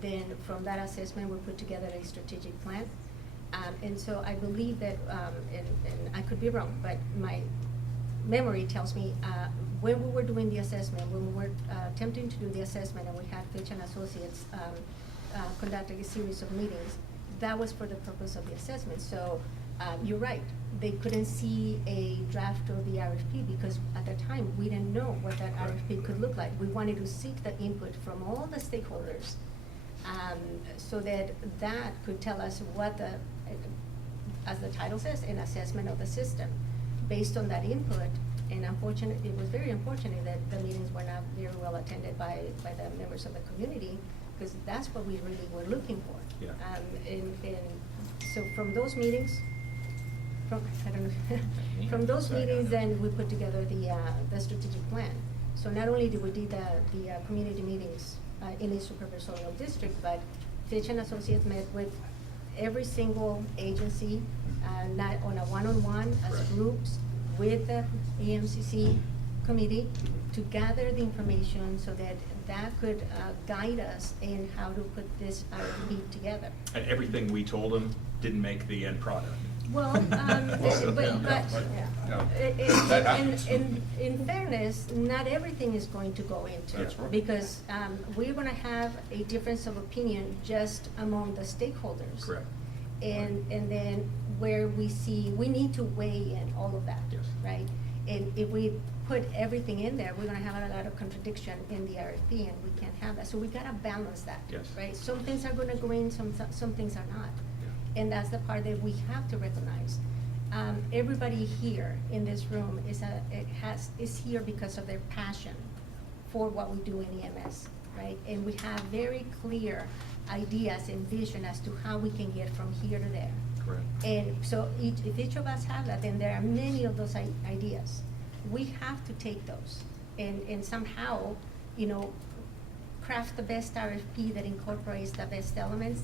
Then from that assessment, we put together a strategic plan. And so I believe that, and I could be wrong, but my memory tells me, when we were doing the assessment, when we were attempting to do the assessment, and we had Fitch and Associates conducting a series of meetings, that was for the purpose of the assessment. So you're right, they couldn't see a draft of the RFP because at the time, we didn't know what that RFP could look like. We wanted to seek the input from all the stakeholders so that that could tell us what the, as the title says, an assessment of the system. Based on that input, and unfortunately, it was very unfortunate that the meetings were not very well attended by the members of the community, because that's what we really were looking for. Yeah. And so from those meetings, from those meetings, then we put together the strategic plan. So not only did we do the community meetings in the supervisorial district, but Fitch and Associates met with every single agency, not on a one-on-one, as Correct. groups, with the EMCC committee to gather the information so that that could guide us in how to put this RFP together. And everything we told them didn't make the end product. Well, in fairness, not everything is going to go into. That's right. Because we're gonna have a difference of opinion just among the stakeholders. Correct. And then where we see, we need to weigh in all of that. Yes. Right? And if we put everything in there, we're gonna have a lot of contradiction in the RFP, and we can't have that. So we gotta balance that. Yes. Right? Some things are gonna go in, some things are not. And that's the part that we have to recognize. Everybody here in this room is here because of their passion for what we do in EMS, right? And we have very clear ideas and vision as to how we can get from here to there. Correct. And so if each of us have that, then there are many of those ideas. We have to take those and somehow, craft the best RFP that incorporates the best elements.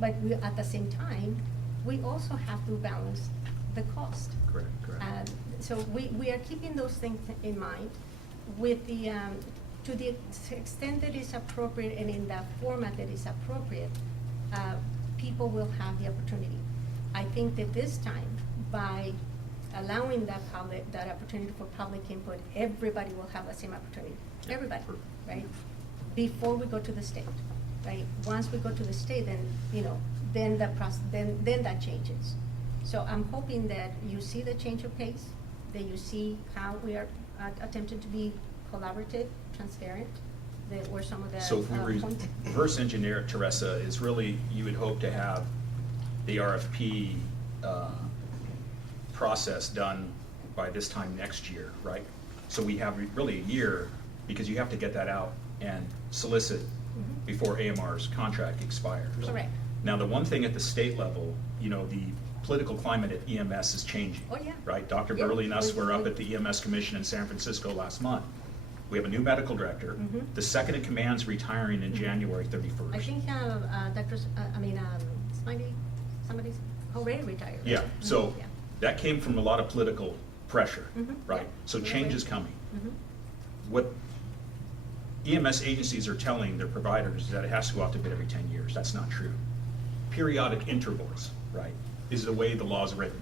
But we, at the same time, we also have to balance the cost. Correct. So we are keeping those things in mind with the, to the extent that is appropriate and in the format that is appropriate, people will have the opportunity. I think that this time, by allowing that opportunity for public input, everybody will have the same opportunity. Everybody, right? Before we go to the state. Right? Once we go to the state, then then that changes. So I'm hoping that you see the change of pace, that you see how we are attempting to be collaborative, transparent, that were some of the So if we points. reverse engineer it, Teresa, is really, you would hope to have the RFP process done by this time next year, right? So we have really a year, because you have to get that out and solicit before AMR's contract expires. Correct. Now, the one thing at the state level, the political climate at EMS is changing. Oh, yeah. Right? Dr. Yeah. Burley and us were up at the EMS Commission in San Francisco last month. We have a new medical director. The second in command's retiring in January 31st. I think somebody's already retired. Yeah, so Yeah. that came from a lot of political pressure, right? Yeah. So You're change right. is coming. Mhm. What EMS agencies are telling their providers is that it has to go out to bid every 10 years. That's not true. Periodic intervals, right, is the way the law is written.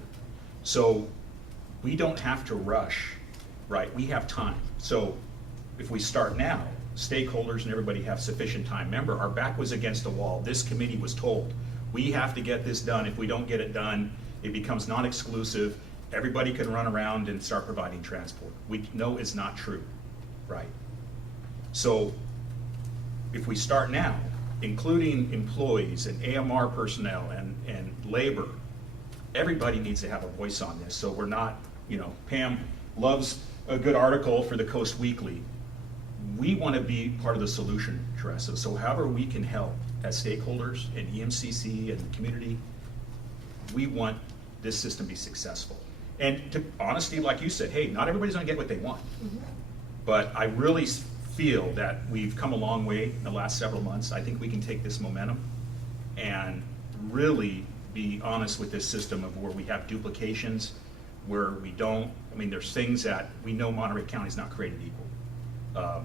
So we don't have to rush, right? We have time. So if we start now, stakeholders and everybody have sufficient time. Remember, our back was against the wall. This committee was told, we have to get this done. If we don't get it done, it becomes non-exclusive. Everybody can run around and start providing transport. We know it's not true, right? So if we start now, including employees and AMR personnel and labor, everybody needs to have a voice on this. So we're not, Pam loves a good article for the Coast Weekly. We want to be part of the solution, Teresa. So however we can help as stakeholders and EMCC and the community, we want this system to be successful. And to honesty, like you said, hey, not everybody's going to get what they want. But I really feel that we've come a long way in the last several months. I think we can take this momentum and really be honest with this system of where we have duplications, where we don't. There's things that we know Monterey County is not created equal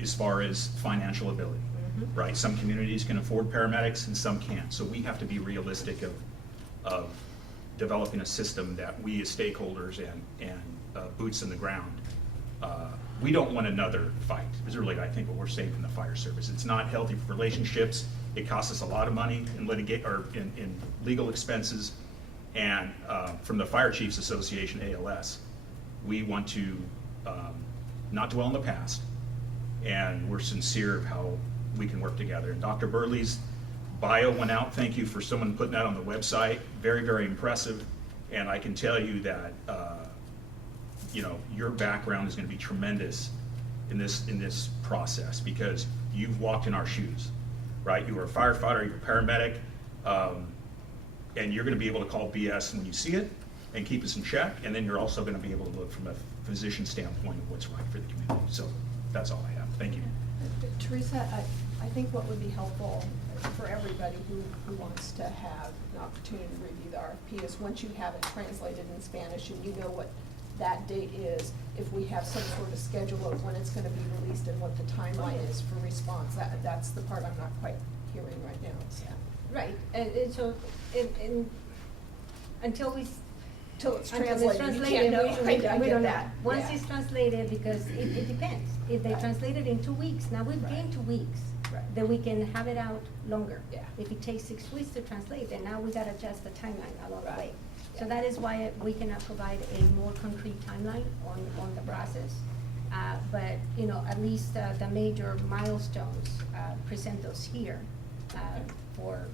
as far as financial ability. right? Some communities can afford paramedics and some can't. So we have to be realistic of developing a system that we as stakeholders and boots in the ground, we don't want another fight, is really, I think, what we're saying from the fire service. It's not healthy for relationships. It costs us a lot of money in in legal expenses. And from the Fire Chiefs Association, ALS, we want to not dwell in the past, and we're sincere of how we can work together. And Dr. Burley's bio went out. Thank you for someone putting that on the website. Very, very impressive. And I can tell you that your background is going to be tremendous in this process, because you've walked in our shoes, right? You were a firefighter, you're a paramedic, and you're going to be able to call BS when you see it and keep us in check. And then you're also going to be able to look from a physician standpoint of what's right for the community. So that's all I have. Thank you. Teresa, I think what would be helpful for everybody who wants to have an opportunity to review the RFP is, once you have it translated in Spanish and you know what that date is, if we have some sort of schedule of when it's going to be released and what the timeline is for response. That's the part I'm not quite hearing right now. So. Right, and so, until it's translated, you can't know. we I don't get know. that. Once Yeah. it's translated, because it depends. If they Right. translate it in 2 weeks, now we've Right. gained 2 weeks. Right. Then we can have it out longer. Yeah. If it takes 6 weeks to translate, then now we gotta adjust the timeline along the Right. way. So Yeah. that is why we cannot provide a more concrete timeline on the process. But, at least the major milestones, present those here for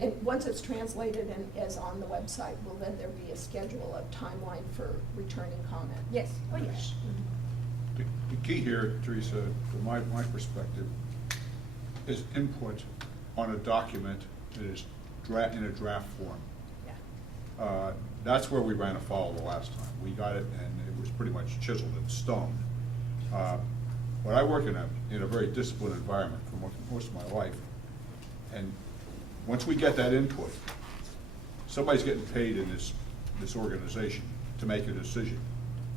And once it's translated and is on the website, will then there be a schedule of timeline for returning comment? Yes, oh yes. The key here, Teresa, from my perspective, is input on a document that is in a draft form. Yeah. That's where we ran afoul the last time. We got it, and it was pretty much chiseled in stone. But I work in a very disciplined environment for most of my life, and once we get that input, somebody's getting paid in this organization to make a decision,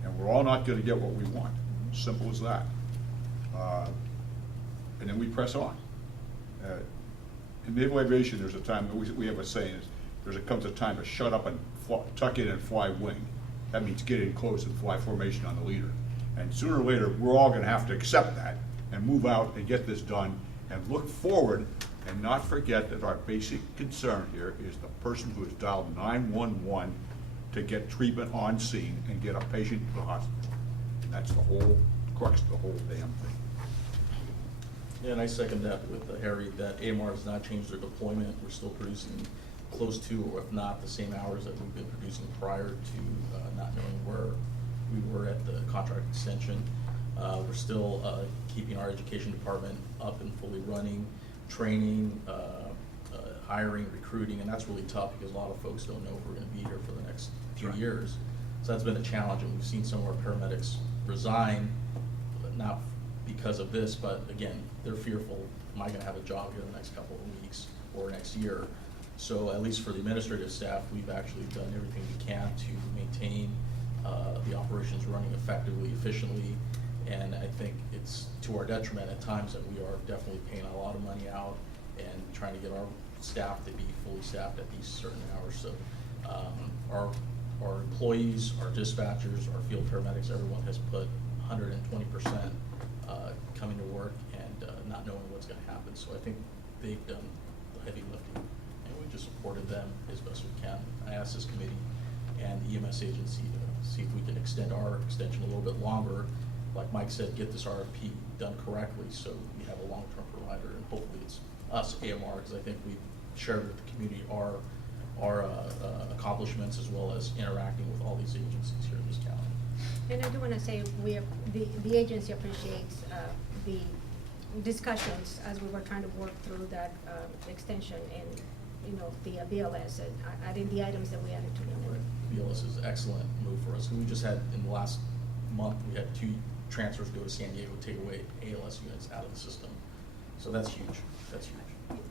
and we're all not going to get what we want. Simple as that. And then we press on. In naval aviation, there's a time, we have a saying, comes a time to shut up and tuck in and fly wing. That means get in close and fly formation on the leader. And sooner or later, we're all going to have to accept that and move out and get this done and look forward, and not forget that our basic concern here is the person who has dialed 911 to get treatment on scene and get a patient to the hospital. And that's the whole crux of the whole damn thing. Yeah, and I second that with Harry, that AMR has not changed their deployment. We're still producing close to, or if not, the same hours that we've been producing prior to not knowing where we were at the contract extension. We're still keeping our education department up and fully running, training, hiring, recruiting, and that's really tough because a lot of folks don't know if we're going to be here for the next few years. So that's been a challenge, and we've seen some of our paramedics resign, not because of this, but again, they're fearful, am I going to have a job here in the next couple of weeks or next year? So at least for the administrative staff, we've actually done everything we can to maintain the operations running effectively, efficiently, and I think it's to our detriment at times that we are definitely paying a lot of money out and trying to get our staff to be fully staffed at these certain hours. So our employees, our dispatchers, our field paramedics, everyone has put 120% coming to work and not knowing what's going to happen. So I think they've done the heavy lifting, and we just supported them as best we can. I asked this committee and the EMS agency to see if we can extend our extension a little bit longer. Like Mike said, get this RFP done correctly so we have a long-term provider, and hopefully it's us, AMR, because I think we've shared with the community our accomplishments as well as interacting with all these agencies here in this county. And I do want to say, the agency appreciates the discussions as we were trying to work through that extension and, the BLS and adding the items that we added to the number. BLS is an excellent move for us. We just had, in the last month, we had 2 transfers go to San Diego, take away ALS units out of the system. So that's huge. That's huge.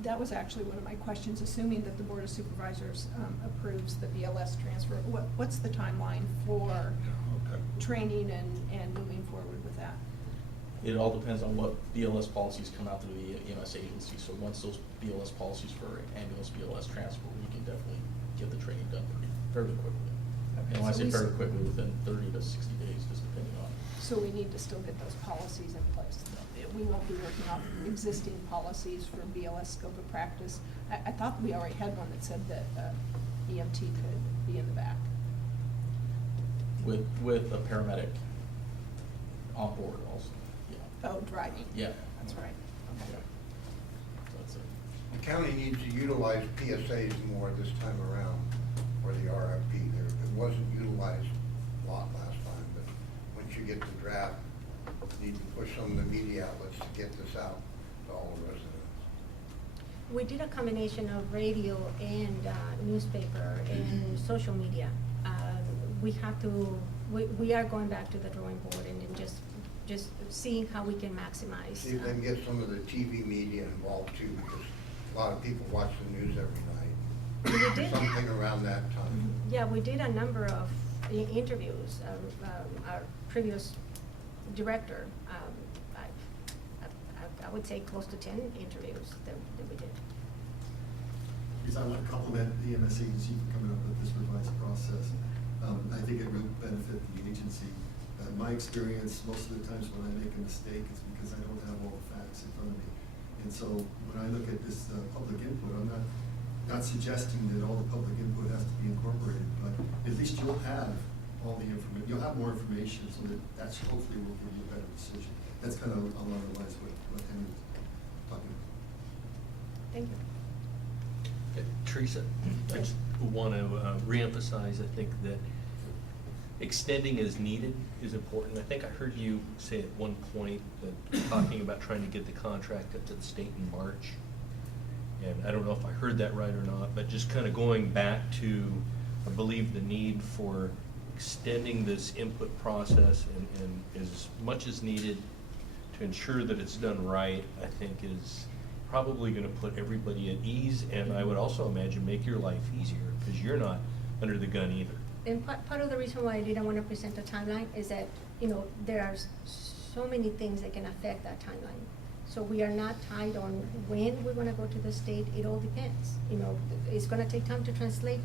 That was actually one of my questions, assuming that the Board of Supervisors approves the BLS transfer. What's the timeline for training and moving forward with that? It all depends on what BLS policies come out through the EMS agency. So once those BLS policies for ambulance, BLS transport, we can definitely get the training done fairly quickly. And when I So say we fairly quickly, within 30 to 60 days, just depending on. So we need to still get those policies in place. We won't be working off existing policies for BLS scope of practice. I thought we already had one that said that EMT could be in the back. With a paramedic on board also, yeah. Oh, driving. Yeah. That's right. Yeah. Okay. That's it. The county needs to utilize PSAs more this time around for the RFP. It wasn't utilized a lot last time, but once you get the draft, you need to push some of the media outlets to get this out to all the residents. We did a combination of radio and newspaper and social media. We have to, we are going back to the drawing board and then just seeing how we can maximize. See if they can get some of the TV media involved too, because a lot of people watch the news every night. We did. Something around that time. Yeah, we did a number of interviews. Our previous director, I would say close to 10 interviews that we did. Because I want to compliment the EMS agency for coming up with this revised process. I think it will benefit the agency. My experience, most of the times when I make a mistake, it's because I don't have all the facts in front of me. And so when I look at this public input, I'm not suggesting that all the public input has to be incorporated, but at least you'll have all the information. You'll have more information, so that hopefully will give you a better decision. That's kind of along the lines of what Henry was talking about. Thank you. Teresa, I just want to reemphasize, I think that extending as needed is important. I think I heard you say at one point that talking about trying to get the contract up to the state in March. And I don't know if I heard that right or not, but just kind of going back to, I believe, the need for extending this input process and as much as needed to ensure that it's done right, I think is probably going to put everybody at ease, and I would also imagine make your life easier, because you're not under the gun either. And part of the reason why I didn't want to present a timeline is that, there are so many things that can affect that timeline. So we are not tied on when we're going to go to the state. It all depends. It's going to take time to translate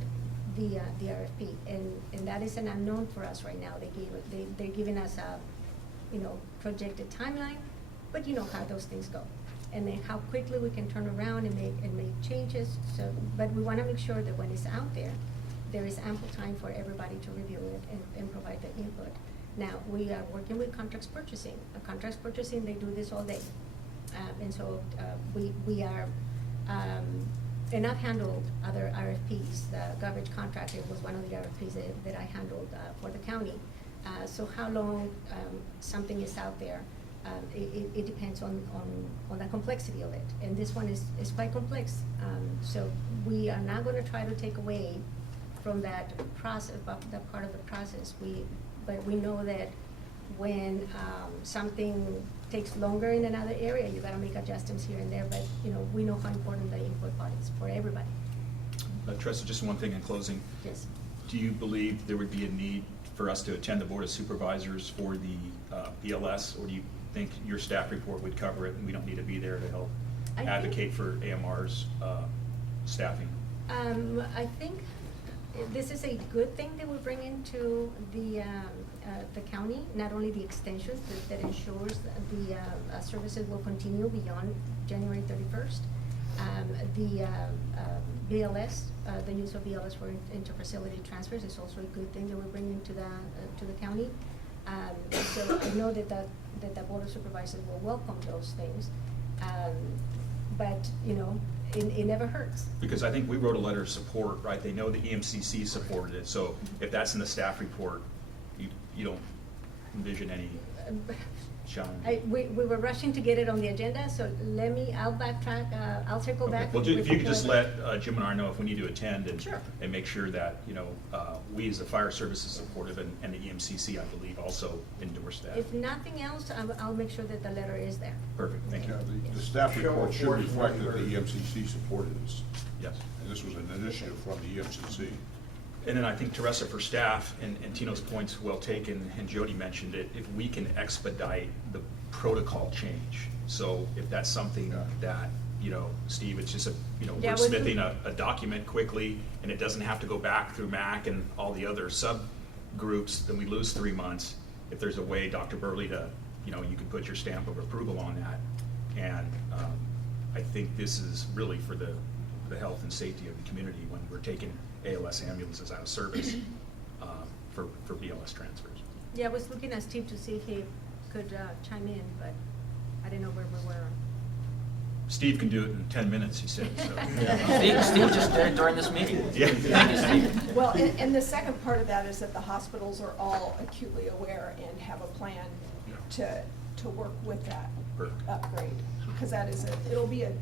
the RFP, and that is an unknown for us right now. They're giving us a, projected timeline, but you know how those things go. And then how quickly we can turn around and make changes. So, but we want to make sure that when it's out there, there is ample time for everybody to review it and provide the input. Now, we are working with contracts purchasing. Contracts purchasing, they do this all day. And so we are, and I've handled other RFPs. The garbage contract, it was one of the RFPs that I handled for the county. So how long something is out there, it depends on the complexity of it. And this one is quite complex. So we are not going to try to take away from that process, that part of the process. But we know that when something takes longer in another area, you got to make adjustments here and there. But we know how important the input part is for everybody. Teresa, just one thing in closing. Yes. Do you believe there would be a need for us to attend the Board of Supervisors for the BLS, or do you think your staff report would cover it and we don't need to be there to help advocate for AMR's staffing? I think this is a good thing that we bring into the county, not only the extensions that ensures that the services will continue beyond January 31st. The BLS, the use of BLS for interfacility transfers is also a good thing that we bring into the county. So I know that the Board of Supervisors will welcome those things, but it never hurts. Because I think we wrote a letter of support, right? They know the EMCC supported it, so if that's in the staff report, you don't envision any challenge. We were rushing to get it on the agenda, so I'll backtrack, I'll circle back. Well, if you could just let Jim and I know if we need to attend Sure. and make sure that, we as the fire service is supportive, and the EMCC, I believe, also endorse that. If nothing else, I'll make sure that the letter is there. Perfect, thank you. Yeah, the staff report should reflect that the EMCC supported this. Yes. And this was an initiative from the EMCC. And then I think Teresa, for staff, and Tino's point's well taken, and Jody mentioned it, if we can expedite the protocol change. So if that's something that, Steve, it's just Yeah, wordsmithing a document quickly, and it doesn't have to go back through MAC and all the other subgroups, then we lose 3 months. If there's a way, Dr. Burley, to, you can put your stamp of approval on that. And I think this is really for the health and safety of the community when we're taking ALS ambulances out of service for BLS transfers. Yeah, I was looking at Steve to see if he could chime in, but I didn't know where we were. Steve can do it in 10 minutes, he said, so. Steve just did it during this meeting. Yeah. Thank you, Steve. Well, and the second part of that is that the hospitals are all acutely aware and have a plan to work with that upgrade. Because that is it'll be a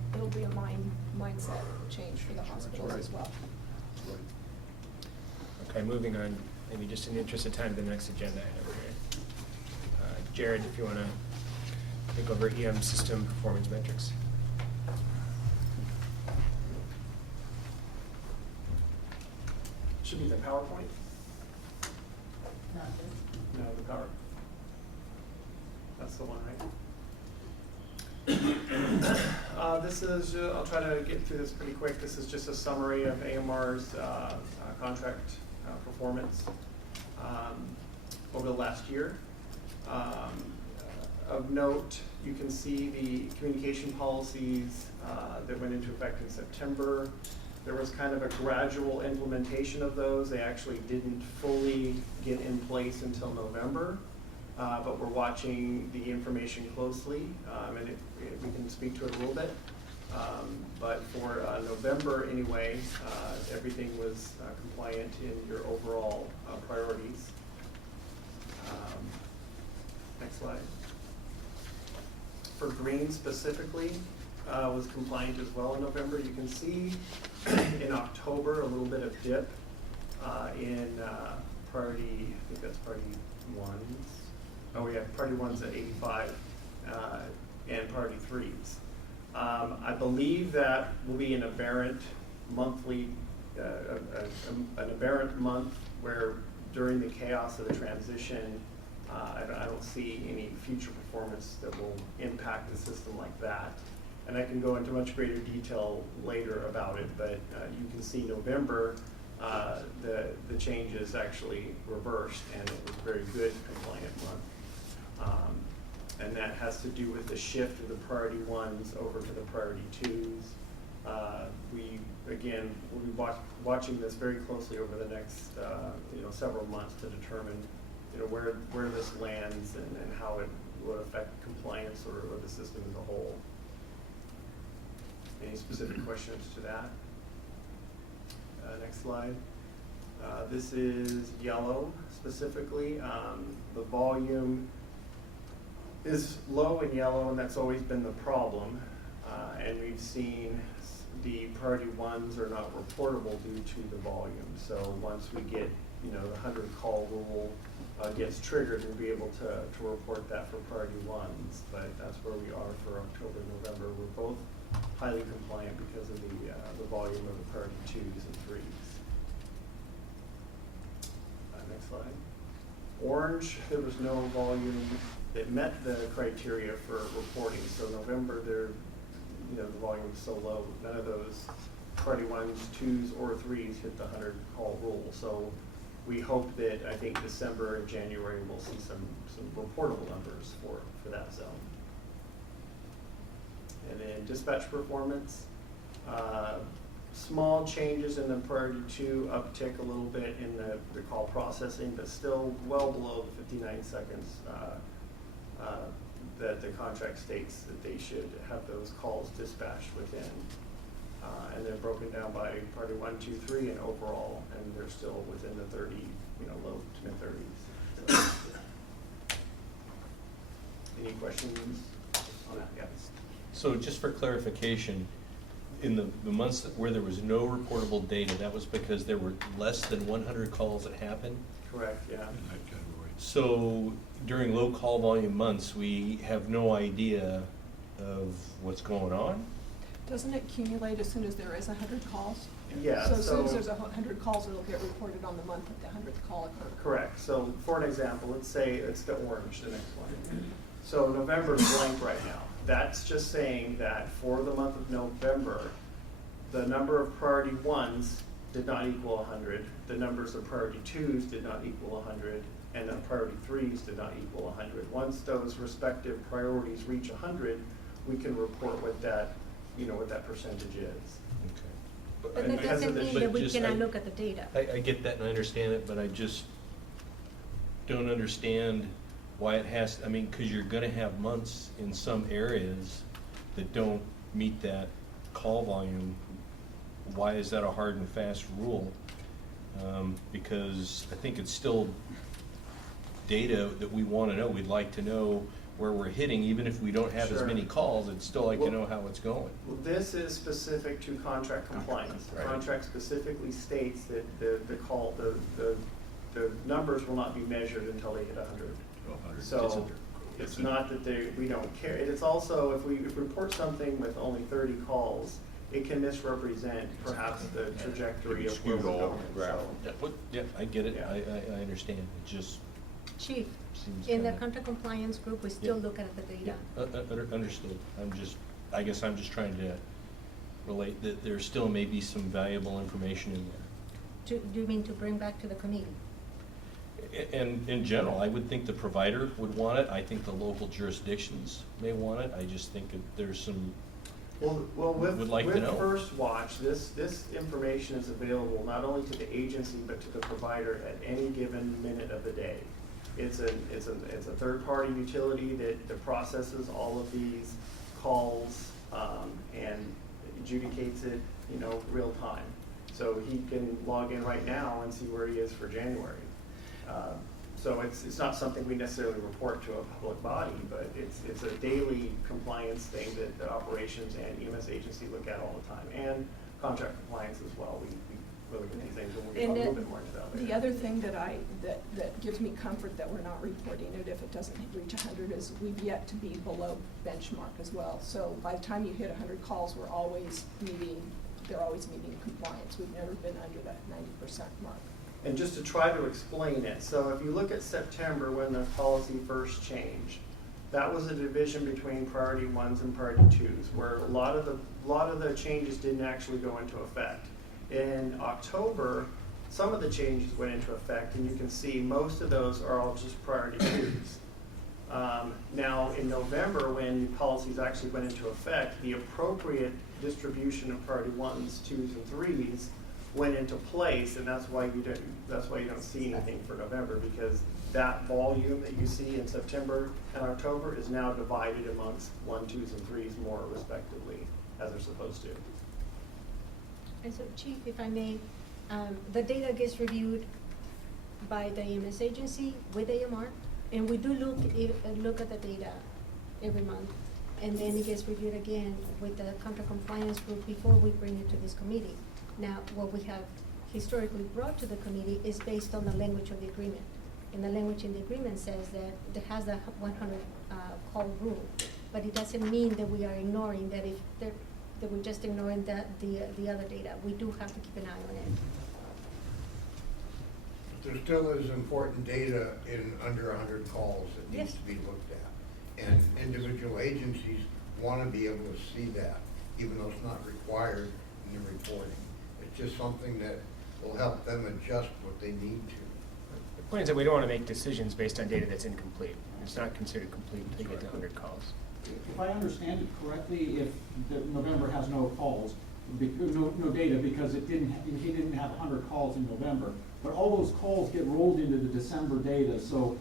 mindset change for the hospitals as well. Okay, moving on, maybe just in the interest of time, the next agenda item here. Jared, if you want to take over EM system performance metrics. Should be the PowerPoint? No, the power. That's the one, right? This is, I'll try to get through this pretty quick. This is just a summary of AMR's contract performance over the last year. Of note, you can see the communication policies that went into effect in September. There was kind of a gradual implementation of those. They actually didn't fully get in place until November. But we're watching the information closely, and we can speak to it a little bit. But for November anyway, everything was compliant in your overall priorities. Next slide. For green specifically, was compliant as well in November. You can see in October a little bit of dip in priority, I think that's priority ones. Oh, we have priority ones at 85 and priority threes. I believe that will be an aberrant monthly, an aberrant month where during the chaos of the transition, I don't see any future performance that will impact the system like that. And I can go into much greater detail later about it, but you can see November, the changes actually reversed, and it was a very good compliant month. And that has to do with the shift of the priority ones over to the priority twos. We'll be watching this very closely over the next several months to determine where this lands and how it will affect compliance or the system as a whole. Any specific questions to that? Next slide. This is yellow specifically. The volume is low in yellow, and that's always been the problem. And we've seen the priority ones are not reportable due to the volume. So once we get, the 100 call rule gets triggered, we'll be able to report that for priority ones. But that's where we are for October, November. We're both highly compliant because of the volume of the priority twos and threes. Next slide. Orange, there was no volume that met the criteria for reporting. So November, the volume was so low, none of those priority ones, twos, or threes hit the 100 call rule. So we hope that, I think December and January we'll see some reportable numbers for that zone. And then dispatch performance, small changes in the priority two, uptick a little bit in the call processing, but still well below the 59 seconds that the contract states that they should have those calls dispatched within. And they're broken down by priority 1, 2, 3, and overall, and they're still within the 30, low to mid 30s. So. Any questions on that? Yeah. So just for clarification, in the months where there was no reportable data, that was because there were less than 100 calls that happened? Correct, yeah. So during low call volume months, we have no idea of what's going on? Doesn't it accumulate as soon as there is 100 calls? Yeah, So as soon as so- there's 100 calls, it'll get reported on the month that the 100th call occurred. Correct. So for an example, let's say it's the orange, the next one. So November's blank right now. That's just saying that for the month of November, the number of priority ones did not equal 100, the numbers of priority twos did not equal 100, and the priority threes did not equal 100. Once those respective priorities reach 100, we can report what that, what that percentage is. But And that because of doesn't the- mean But that we just cannot I- look at the data. I get that and I understand it, but I just don't understand why it has, I mean, because you're gonna have months in some areas that don't meet that call volume. Why is that a hard and fast rule? Because I think it's still data that we want to know. We'd like to know where we're hitting, even if we don't have as Sure. many calls, I'd still like to Well- know how it's going. Well, this is specific to contract compliance. The Right. contract specifically states that the numbers will not be measured until they hit 100. So it's not that we don't care. It's also, if we report something with only 30 calls, it can misrepresent perhaps the trajectory of where we're Skewed all going. graph. So- Yeah, I get it, Yeah. I understand, it just Chief, seems in the kinda- contract compliance group, we still Yeah. look at the data. Understood, I guess I'm just trying to relate that there still may be some valuable information in there. Do you mean to bring back to the committee? And in general, I would think the provider would want it, I think the local jurisdictions may want it, I just think that there's some, Well, with Would like to know. First Watch, this information is available not only to the agency, but to the provider at any given minute of the day. It's a third-party utility that processes all of these calls, and adjudicates it, real time. So he can log in right now and see where he is for January. So it's not something we necessarily report to a public body, but it's a daily compliance thing that the operations and EMS agency look at all the time, and contract compliance as well. We look at these things, and we'll get a little bit more into that later. The other thing that gives me comfort that we're not reporting it if it doesn't reach 100 is we've yet to be below benchmark as well. So by the time you hit 100 calls, they're always meeting compliance. We've never been under that 90% mark. And just to try to explain it, so if you look at September when the policy first changed, that was a division between priority ones and priority twos, where a lot of the changes didn't actually go into effect. In October, some of the changes went into effect, and you can see most of those are all just priority twos. Now, in November, when policies actually went into effect, the appropriate distribution of priority ones, twos, and threes went into place, and that's why you don't see anything for November, because that volume that you see in September and October is now divided amongst one, twos, and threes more respectively, as they're supposed to. And so, Chief, if I may, the data gets reviewed by the EMS agency with AMR, and we do look at the data every month, and then it gets reviewed again with the contract compliance group before we bring it to this committee. Now, what we have historically brought to the committee is based on the language of the agreement. And the language in the agreement says that it has the 100 call rule, but it doesn't mean that we are ignoring that that we're just ignoring the other data. We do have to keep an eye on it. There still is important data in under 100 calls that needs Yes. to be looked at. And individual agencies want to be able to see that, even though it's not required in the reporting. It's just something that will help them adjust what they need to. The point is that we don't want to make decisions based on data that's incomplete. It's not considered complete until you get to 100 calls. If I understand it correctly, if November has no calls, no data, because he didn't have 100 calls in November, but all those calls get rolled into the December data, so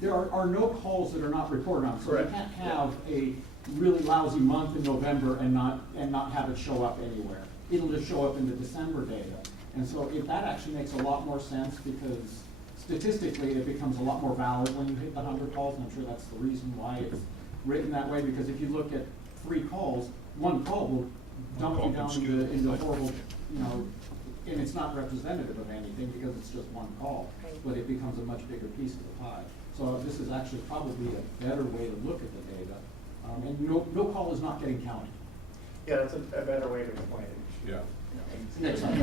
there are no calls that are not reported on. So you Correct. can't have a really lousy month in November and not have it show up anywhere. It'll just show up in the December data. And so that actually makes a lot more sense, because statistically it becomes a lot more valid when you hit the 100 calls, and I'm sure that's the reason why it's written that way, because if you look at 3 calls, 1 call will dump you down into horrible, and it's not representative of anything because it's just 1 call, but it becomes a much bigger piece of the pie. So this is actually probably a better way to look at the data, and no call is not getting counted. Yeah, that's a better way to explain it. Yeah. Next one.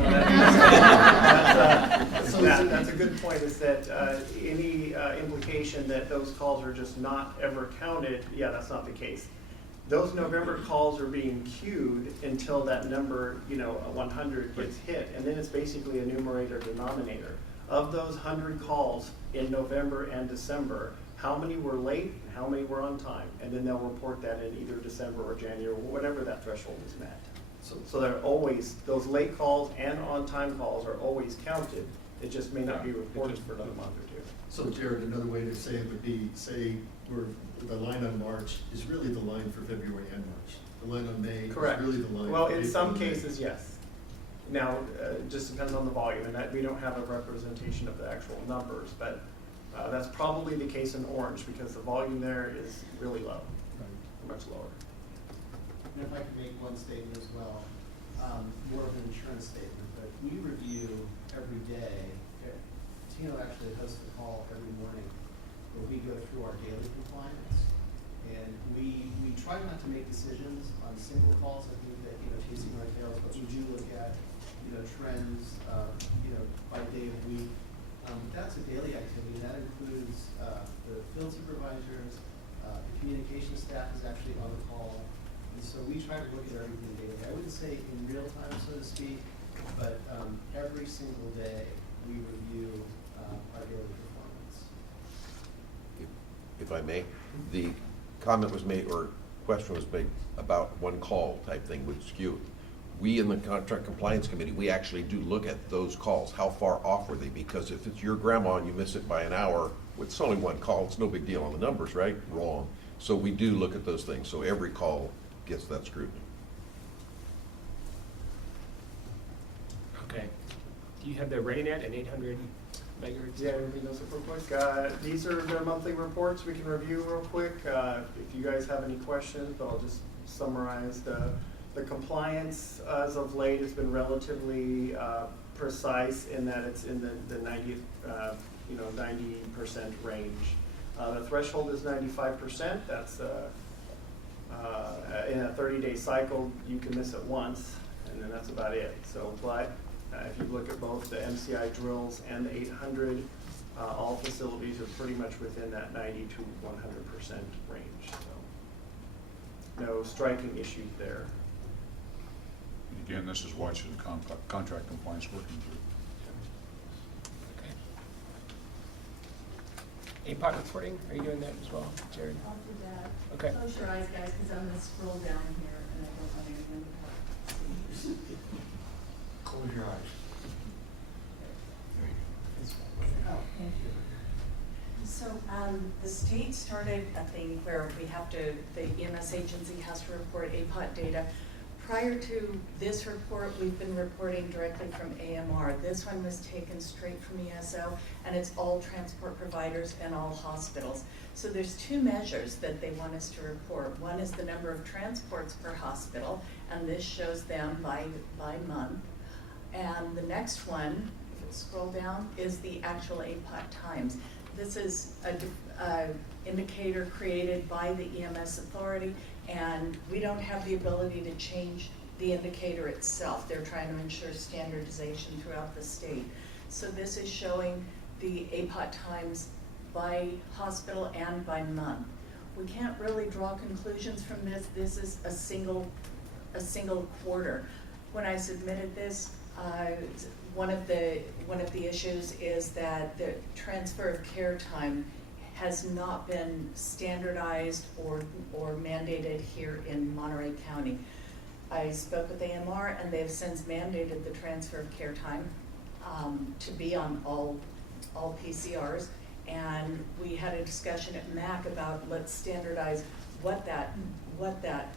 That's a good point, is that any implication that those calls are just not ever counted, yeah, that's not the case. Those November calls are being queued until that number, 100 gets hit, and then it's basically a numerator denominator. Of those 100 calls in November and December, how many were late and how many were on time? And then they'll report that in either December or January, whatever that threshold is met. So they're always, those late calls and on-time calls are always counted. It just may not be reported for another month or two. So Jared, another way to say it would be, say, the line on March is really the line for February and March. The line on May is Correct. really the line. Well, for in April some and May. cases, yes. Now, it just depends on the volume, and that we don't have a representation of the actual numbers, but that's probably the case in Orange, because the volume there is really low, much lower. And if I could make one statement as well, more of an insurance statement, but we review every day. Tino actually hosts a call every morning where we go through our daily compliance. And we try not to make decisions on single calls, I think that, chasing our tails, but we do look at, trends, by day of week. That's a daily activity, and that includes the field supervisors, the communication staff is actually on the call. And so we try to look at everything daily. I wouldn't say in real time, so to speak, but every single day we review our daily performance. If I may, the comment was made, or question was made about one call type thing would skew. We in the contract compliance committee, we actually do look at those calls. How far off were they? Because if it's your grandma and you miss it by an hour, it's only one call, it's no big deal on the numbers, right? Wrong. So we do look at those things. So every call gets that scrutiny. Okay. Do you have the rating at 800 megahertz? Yeah, everything goes real quick. These are their monthly reports we can review real quick. If you guys have any questions, but I'll just summarize the compliance as of late has been relatively precise in that it's in the 90% range. The threshold is 95%. That's in a 30-day cycle, you can miss it once, and then that's about it. So, but if you look at both the MCI drills and the 800, all facilities are pretty much within that 90 to 100% range. So, no striking issues there. Again, this is watching the contract compliance working through. Okay. APOT reporting, are you doing that as well, Jared? I'll do that. Okay. Close your eyes, guys, because I'm gonna scroll down here and I don't have anything to talk. Close your eyes. Oh, thank you. So the state started a thing where we have to, the EMS agency has to report APOT data. Prior to this report, we've been reporting directly from AMR. This one was taken straight from ESO, and it's all transport providers and all hospitals. So there's two measures that they want us to report. One is the number of transports per hospital, and this shows them by month. And the next one, if you scroll down, is the actual APOT times. This is a indicator created by the EMS authority, and we don't have the ability to change the indicator itself. They're trying to ensure standardization throughout the state. So this is showing the APOT times by hospital and by month. We can't really draw conclusions from this. This is a single quarter. When I submitted this, one of the issues is that the transfer of care time has not been standardized or mandated here in Monterey County. I spoke with AMR, and they've since mandated the transfer of care time to be on all PCRs. And we had a discussion at MAC about let's standardize what that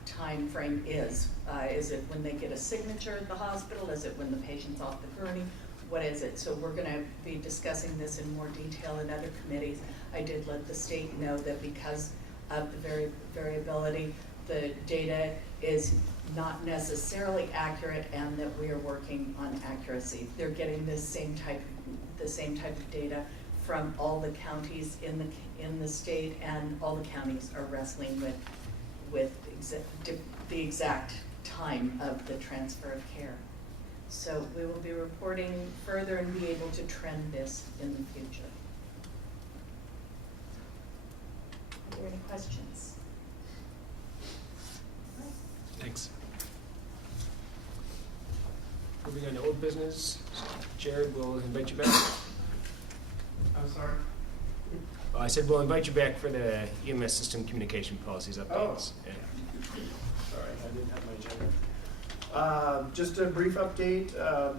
time frame is. Is it when they get a signature at the hospital? Is it when the patient's off the gurney? What is it? So we're going to be discussing this in more detail in other committees. I did let the state know that because of the variability, the data is not necessarily accurate, and that we are working on accuracy. They're getting the same type of data from all the counties in the state, and all the counties are wrestling with the exact time of the transfer of care. So we will be reporting further and be able to trend this in the future. Are there any questions? Thanks. Moving on to old business, Jared, we'll invite you back. I'm sorry? I said we'll invite you back for the EMS system communication policies updates. Yeah. Sorry, I didn't have my agenda. Just a brief update.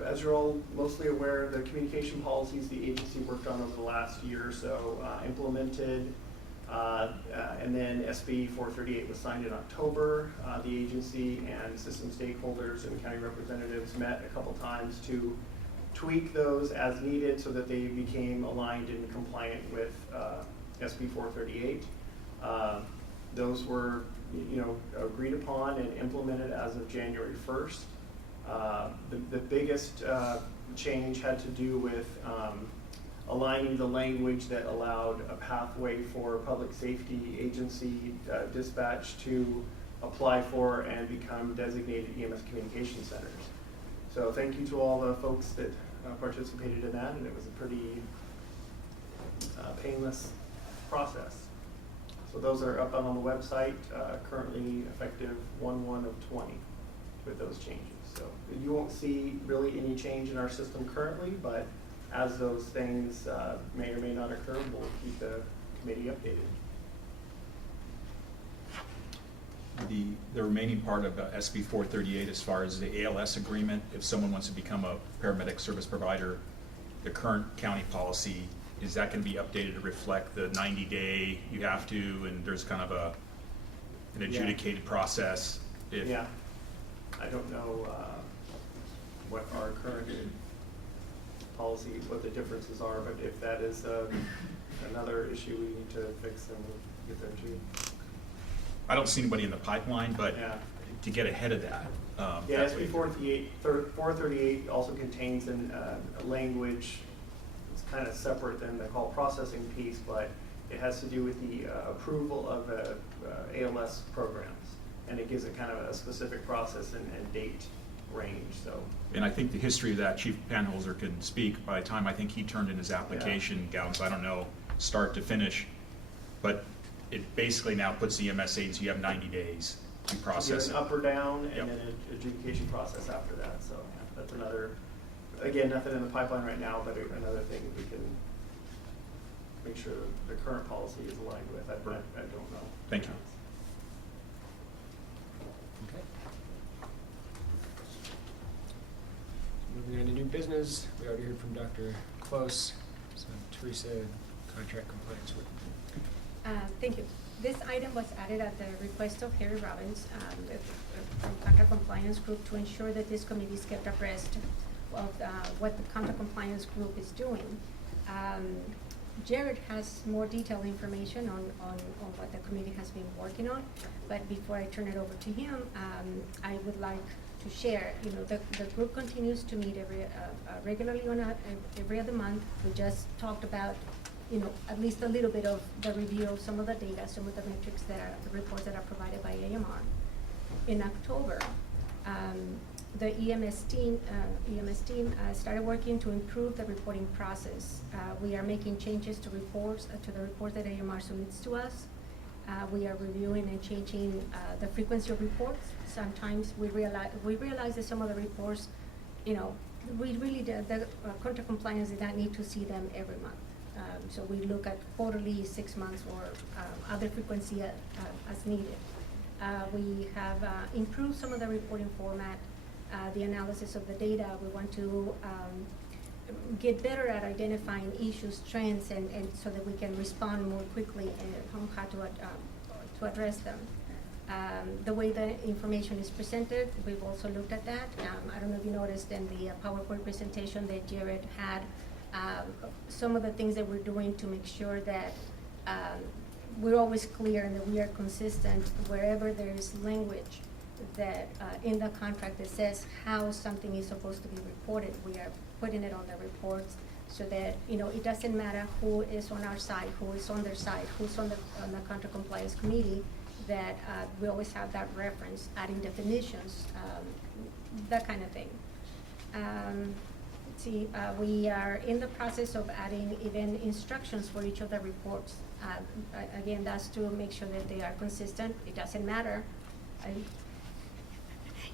As you're all mostly aware, the communication policies the agency worked on over the last year or so implemented. And then SB 438 was signed in October. The agency and system stakeholders and county representatives met a couple times to tweak those as needed so that they became aligned and compliant with SB 438. Those were, agreed upon and implemented as of January 1st. The biggest change had to do with aligning the language that allowed a pathway for public safety agency dispatch to apply for and become designated EMS communication centers. So thank you to all the folks that participated in that, and it was a pretty painless process. So those are up on the website, currently effective 1/1/20 with those changes. So you won't see really any change in our system currently, but as those things may or may not occur, we'll keep the committee updated. The remaining part of SB 438, as far as the ALS agreement, if someone wants to become a paramedic service provider, the current county policy, is that going to be updated to reflect the 90-day you have to, and there's kind of an adjudicated process? Yeah, I don't know what our current policy, what the differences are, but if that is another issue we need to fix, then we'll get there too. I don't see anybody in the pipeline, but to get ahead of that. SB 438 also contains a language. It's kind of separate than the call processing piece, but it has to do with the approval of ALS programs, and it gives it kind of a specific process and date range. So. And I think the history of that, Chief Panholzer can speak. By the time I think he turned in his application, Gowns, I don't know, start to finish, but it basically now puts the EMS agency, you have 90 days to process it. An up or down, and then an adjudication process after that. So that's another, again, nothing in the pipeline right now, but another thing we can make sure the current policy is aligned with. I don't know. Thank you. Okay. Moving on to new business, we already heard from Dr. Close. So Teresa, contract compliance. Thank you. This item was added at the request of Harry Robbins from Contract Compliance Group to ensure that this committee is kept abreast of what the Contract Compliance Group is doing. Jared has more detailed information on what the committee has been working on, but before I turn it over to him, I would like to share, the group continues to meet regularly on every other month. We just talked about at least a little bit of the review of some of the data, some of the metrics the reports that are provided by AMR. In October, the EMS team started working to improve the reporting process. We are making changes to the reports that AMR submits to us. We are reviewing and changing the frequency of reports. Sometimes we realize that some of the reports, the contract compliance did not need to see them every month. So we look at quarterly, 6 months, or other frequency as needed. We have improved some of the reporting format, the analysis of the data. We want to get better at identifying issues, trends, and so that we can respond more quickly on how to address them. The way the information is presented, we've also looked at that. I don't know if you noticed in the PowerPoint presentation that Jared had, some of the things that we're doing to make sure that we're always clear and that we are consistent wherever there is language that in the contract that says how something is supposed to be reported. We are putting it on the reports so that it doesn't matter who is on our side, who is on their side, who's on the contract compliance committee. that we always have that reference, adding definitions, that kind of thing. Let's see, we are in the process of adding even instructions for each of the reports. Again, that's to make sure that they are consistent. It doesn't matter.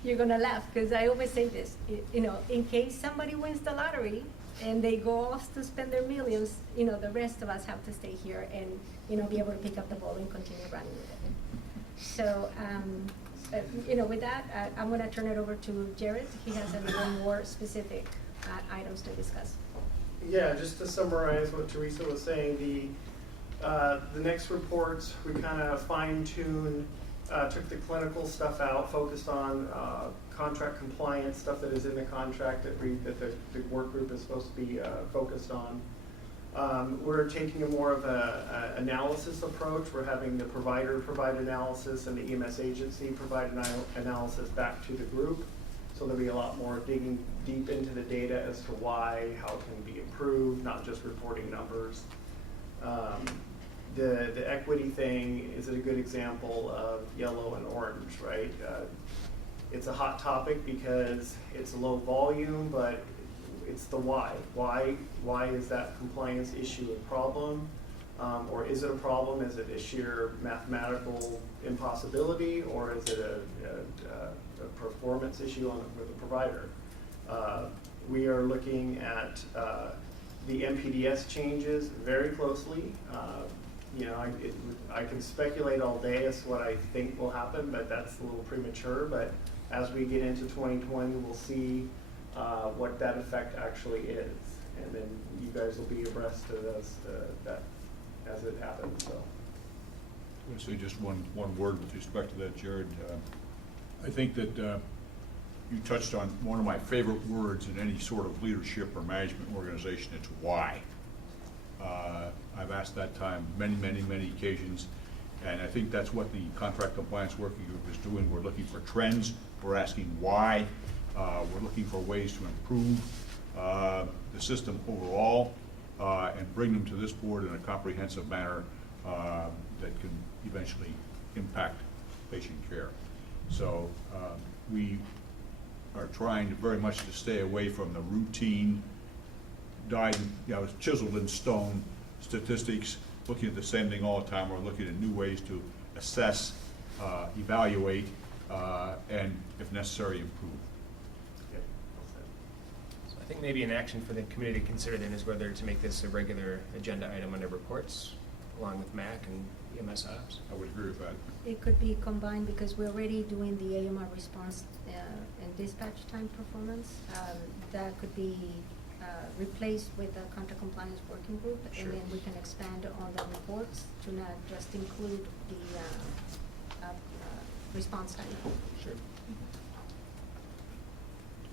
You're gonna laugh, because I always say this, you know, in case somebody wins the lottery and they go off to spend their millions, you know, the rest of us have to stay here and, you know, be able to pick up the ball and continue running with it. So, you know, with that, I'm gonna turn it over to Jared. He has a little more specific items to discuss. Yeah, just to summarize what Teresa was saying, the next reports, we kind of fine-tuned, took the clinical stuff out, focused on contract compliance, stuff that is in the contract that the work group is supposed to be focused on. We're taking a more of a analysis approach. We're having the provider provide analysis and the EMS agency provide analysis back to the group. So there'll be a lot more digging deep into the data as to why, how it can be improved, not just reporting numbers. The equity thing is a good example of yellow and orange, right? It's a hot topic because it's low volume, but it's the why. Why is that compliance issue a problem? Or is it a problem? Is it a sheer mathematical impossibility, or is it a performance issue with the provider? We are looking at the MPDS changes very closely. You know, I can speculate all day as to what I think will happen, but that's a little premature. But as we get into 2020, we'll see what that effect actually is, and then you guys will be abreast of that as it happens. So, I would say just one word with respect to that, Jared. I think that you touched on one of my favorite words in any sort of leadership or management organization. It's why. I've asked that time many occasions, and I think that's what the contract compliance working group is doing. We're looking for trends. We're asking why. We're looking for ways to improve the system overall and bring them to this board in a comprehensive manner that can eventually impact patient care. So we are trying very much to stay away from the routine, chiseled in stone statistics, looking at the same thing all the time. We're looking at new ways to assess, evaluate, and if necessary, improve. So I think maybe an action for the committee to consider then is whether to make this a regular agenda item under reports, along with MAC and EMS Ops. I would agree with that. It could be combined because we're already doing the AMR response and dispatch time performance. That could be replaced with the contract compliance working group, Sure. and then we can expand on the reports to not just include the response time. Sure.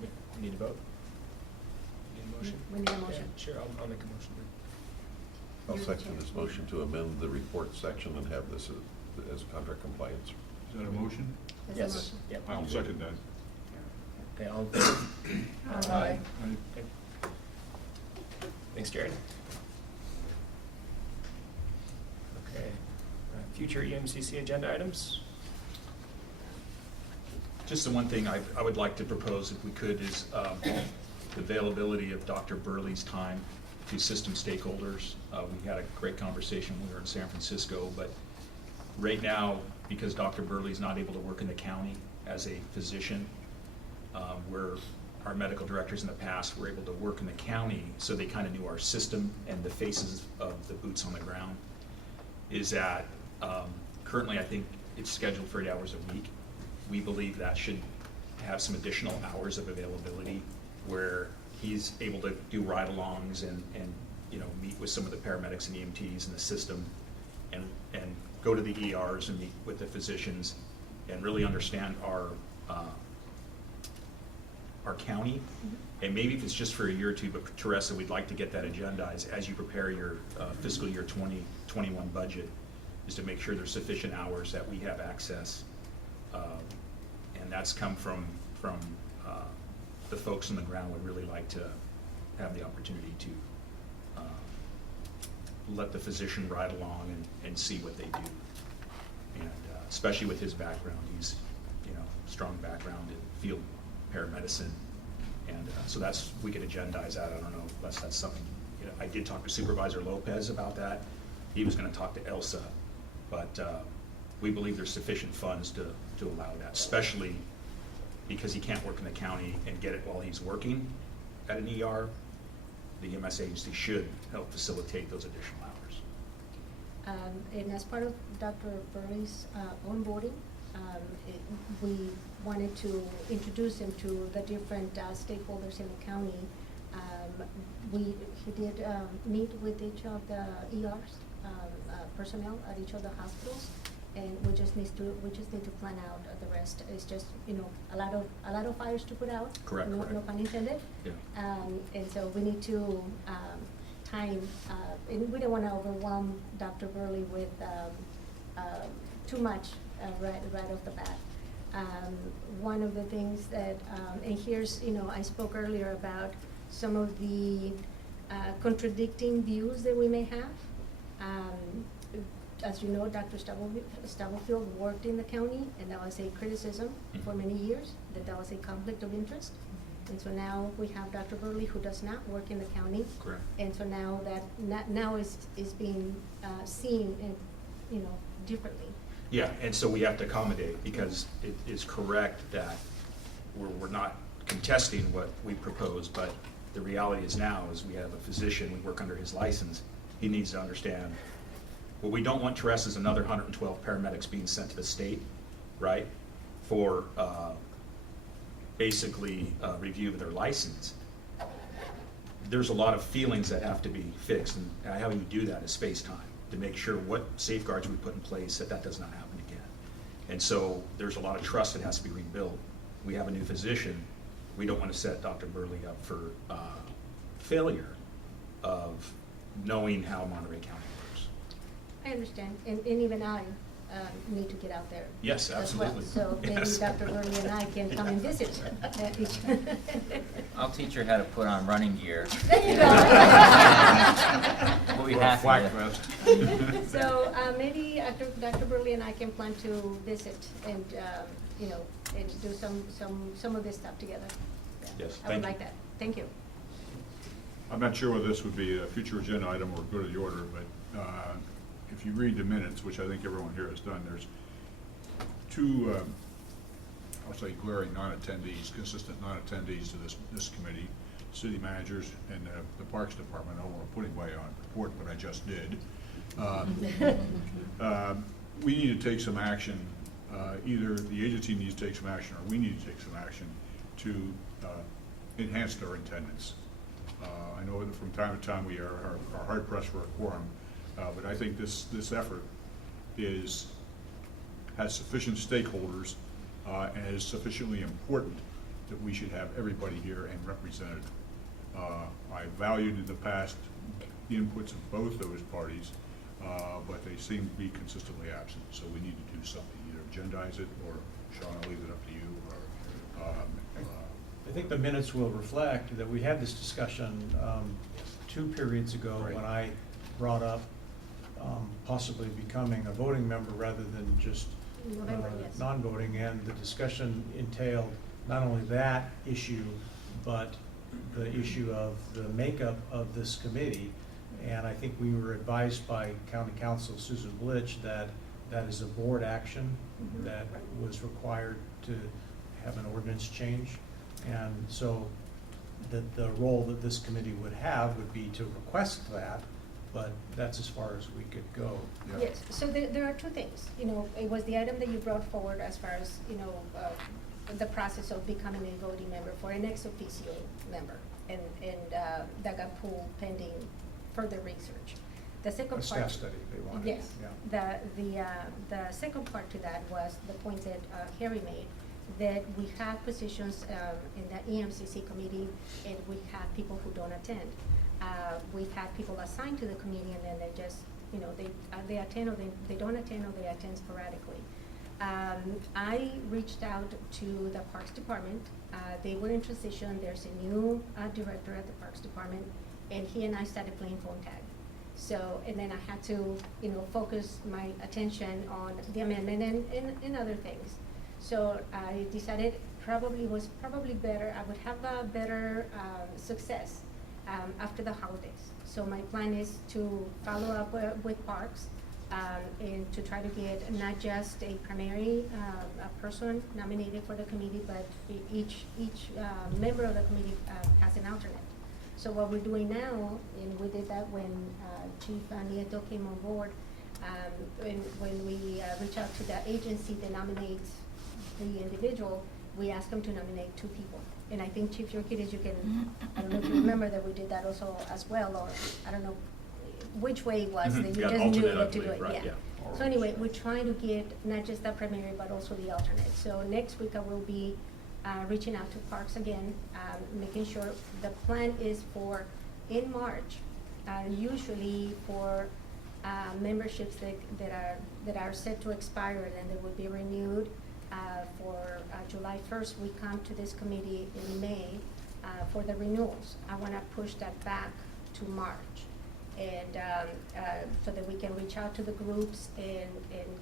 We need a vote? Need a motion? We need a motion. Yeah, sure, I'll make a motion. I'll second this motion to amend the report section and have this as contract compliance. Is that a motion? There's a Yes. motion. Yep. I'll second that. Okay, all in favor? Aye. Okay. Thanks, Jared. Okay, future EMCC agenda items? Just the one thing I would like to propose, if we could, is the availability of Dr. Burley's time to system stakeholders. We had a great conversation when we were in San Francisco, but right now, because Dr. Burley's not able to work in the county as a physician, where our medical directors in the past were able to work in the county, so they kind of knew our system and the faces of the boots on the ground, is that currently I think it's scheduled for 8 hours a week. We believe that should have some additional hours of availability where he's able to do ride-alongs and meet with some of the paramedics and EMTs in the system and go to the ERs and meet with the physicians and really understand our county. And maybe if it's just for a year or two, but Teresa, we'd like to get that agendized as you prepare your fiscal year 2021 budget, is to make sure there's sufficient hours that we have access. And that's come from the folks on the ground would really like to have the opportunity to let the physician ride along and see what they do. And especially with his background, he's, strong background in field paramedicine. And so we could agendize that. I don't know unless that's something, I did talk to Supervisor Lopez about that. He was gonna talk to Elsa, but we believe there's sufficient funds to allow that, especially because he can't work in the county and get it while he's working at an ER. The EMS agency should help facilitate those additional hours. And as part of Dr. Burley's onboarding, we wanted to introduce him to the different stakeholders in the county. He did meet with each of the ERs, personnel at each of the hospitals, and we just need to plan out the rest. It's just a lot of fires to put out. Correct. No pun intended. Yeah. And so we need to time, and we don't want to overwhelm Dr. Burley with too much right off the bat. One of the things that, and here's, I spoke earlier about some of the contradicting views that we may have. As you know, Dr. Stubblefield worked in the county, and that was a criticism for many years, that was a conflict of interest. And so now we have Dr. Burley, who does not work in the county. Correct. And so now that now is being seen, differently. Yeah, and so we have to accommodate, because it is correct that we're not contesting what we propose, but the reality is now is we have a physician, we work under his license, he needs to understand. What we don't want, Teresa, is another 112 paramedics being sent to the state, right, for basically review of their license. There's a lot of feelings that have to be fixed, and how you do that is space time, to make sure what safeguards we put in place that does not happen again. And so there's a lot of trust that has to be rebuilt. We have a new physician. We don't want to set Dr. Burley up for failure of knowing how Monterey County works. I understand, and even I need to get out there. Yes, as well. absolutely. So maybe Yes. Dr. Burley and I can come and visit. I'll teach her how to put on running gear. There you go. We'll be happy to. So maybe Dr. Burley and I can plan to visit and, and do some of this stuff together. Yeah. Yes, I would thank like you. that. Thank you. I'm not sure whether this would be a future agenda item or go to the order, but if you read the minutes, which I think everyone here has done, there's two, I'll say glaring non-attendees, consistent non-attendees to this committee, city managers and the Parks Department. I don't want to put anybody on report, but I just did. We need to take some action. Either the agency needs to take some action or we need to take some action to enhance their attendance. I know that from time to time we are hard pressed for a quorum, but I think this effort has sufficient stakeholders and is sufficiently important that we should have everybody here and represented. I valued in the past the inputs of both those parties, but they seem to be consistently absent. So we need to do something, either agendize it, or Sean, I'll leave it up to you, or I think the minutes will reflect that we had this discussion 2 periods ago when I brought up possibly becoming a voting member rather than just Yes. non-voting, and the discussion entailed not only that issue, but the issue of the makeup of this committee. And I think we were advised by County Counsel Susan Blitch that that is a board action that was required to have an ordinance change. And so the role that this committee would have would be to request that, but that's as far as we could go. Yes, so there are 2 things. It was the item that you brought forward as far as, the process of becoming a voting member for an ex officio member, and that got pulled pending further research. The second part. A staff study they wanted. Yes. Yeah. The second part to that was the point that Harry made, that we have positions in the EMCC committee, and we have people who don't attend. We've had people assigned to the committee, and then they just, they attend, or they don't attend, or they attend sporadically. I reached out to the Parks Department. They were in transition. There's a new director at the Parks Department, and he and I started playing phone tag. So, and then I had to, focus my attention on the amendment and other things. So I decided was probably better, I would have a better success after the holidays. So my plan is to follow up with Parks and to try to get not just a primary a person nominated for the committee, but each member of the committee has an alternate. So what we're doing now, and we did that when Chief Nieto came on board, when we reach out to the agency that nominates the individual, we ask them to nominate 2 people. And I think Chief Yorkidis, I don't know if you remember that we did that also as well, or I don't know which way it was, that you Yeah, just knew alternate, I that to do believe, it, right, yeah. yeah. So anyway, we're trying to get not just the primary, but also the alternate. So next week I will be reaching out to Parks again, making sure the plan is for, in March, usually for memberships that are set to expire and they will be renewed for July 1st. We come to this committee in May for the renewals. I want to push that back to March, and so that we can reach out to the groups and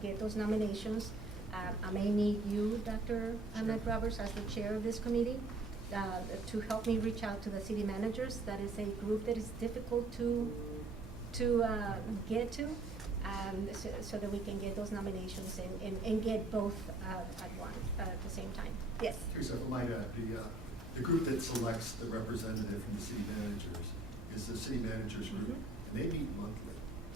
get those nominations. I may need you, Dr. Annette Roberts, as the chair of this committee, to help me reach out to the city managers. That is a group that is difficult to get to, so that we can get those nominations and get both at the same time. Yes? Teresa, if I might add, the group that selects the representative from the city managers is the city managers group, and they meet monthly,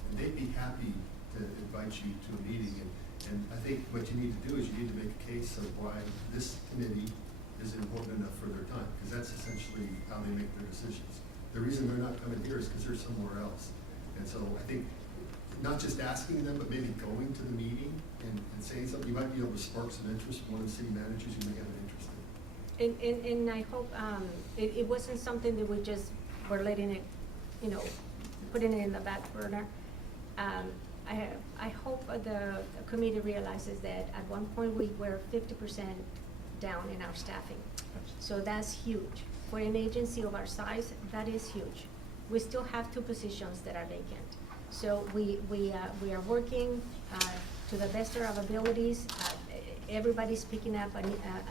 and they'd be happy to invite you to a meeting. And I think what you need to do is you need to make a case of why this committee is important enough for their time, because that's essentially how they make their decisions. The reason they're not coming here is because they're somewhere else. And so I think not just asking them, but maybe going to the meeting and saying something, you might be able to spark some interest from one of the city managers you may have an interest in. And I hope it wasn't something that we just were letting it, putting it in the back burner. I hope the committee realizes that at one point we were 50% down in our staffing. So that's huge. For an agency of our size, that is huge. We still have 2 positions that are vacant. So we are working to the best of our abilities. Everybody's picking up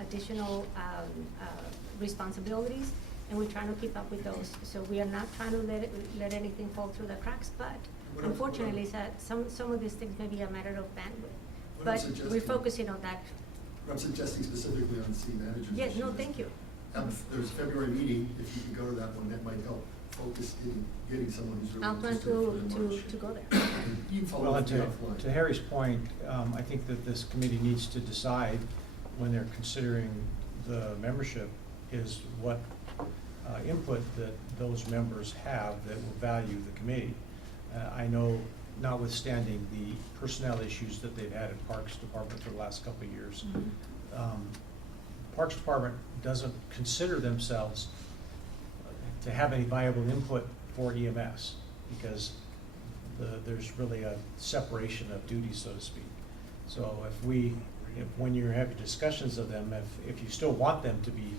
additional responsibilities, and we're trying to keep up with those. So we are not trying to let anything fall through the cracks, but unfortunately, some of these things may be a matter of bandwidth. But we're focusing on that. I'm suggesting specifically on city managers. Yes, no, thank you. There's a February meeting, if you can go to that one, that might help focus in getting someone who's really I'll plan interested to go there. You can follow Well, up and offline. to Harry's point, I think that this committee needs to decide when they're considering the membership is what input that those members have that will value the committee. I know, notwithstanding the personnel issues that they've had in Parks Department for the last couple of years, Parks Department doesn't consider themselves to have any viable input for EMS because there's really a separation of duties, so to speak. So when you're having discussions of them, if you still want them to be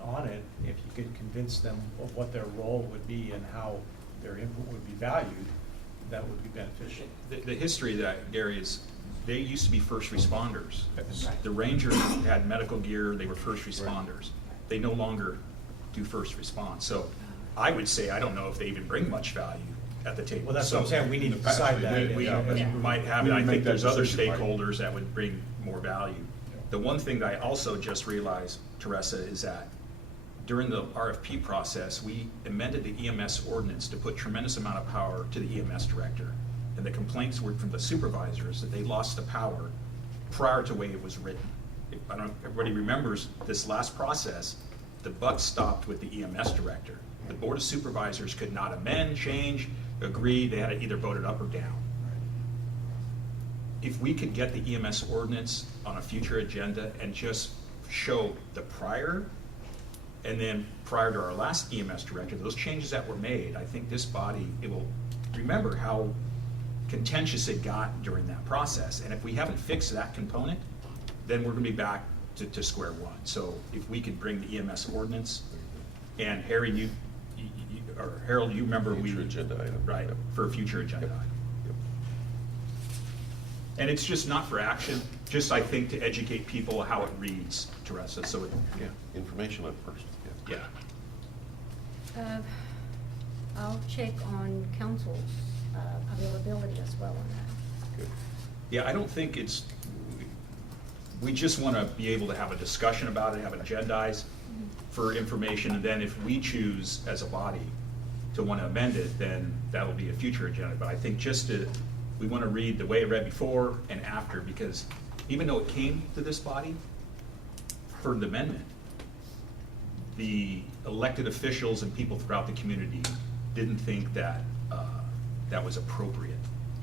on it, if you could convince them of what their role would be and how their input would be valued, that would be beneficial. The history of that, Gary, is they used to be first responders. The Rangers had medical gear, they were first responders. They no longer do first response. So I would say, I don't know if they even bring much value at the table. Well, that's what I'm saying, we need to decide that. We might have it. I think there's other stakeholders that would bring more value. The one thing that I also just realized, Teresa, is that during the RFP process, we amended the EMS ordinance to put tremendous amount of power to the EMS Director. And the complaints were from the supervisors that they lost the power prior to the way it was written. I don't know if everybody remembers this last process, the buck stopped with the EMS Director. The Board of Supervisors could not amend, change, agree, they had to either vote it up or down. If we could get the EMS ordinance on a future agenda and just show the prior, and then prior to our last EMS Director, those changes that were made, I think this body, it will remember how contentious it got during that process. And if we haven't fixed that component, then we're going to be back to square one. So if we could bring the EMS ordinance, and Harry, or Harold, you remember we. Future agenda item. Right, for a future agenda Yep. item. Yep. And it's just not for action, just I think to educate people how it reads, Teresa, so it, Yeah, information at first, yeah. yeah. I'll check on council's availability as well on that. Good. Yeah, I don't think it's, we just want to be able to have a discussion about it, have it agendized for information, and then if we choose as a body to want to amend it, then that will be a future agenda. But I think just to, we want to read the way it read before and after, because even though it came to this body for the amendment, the elected officials and people throughout the community didn't think that that was appropriate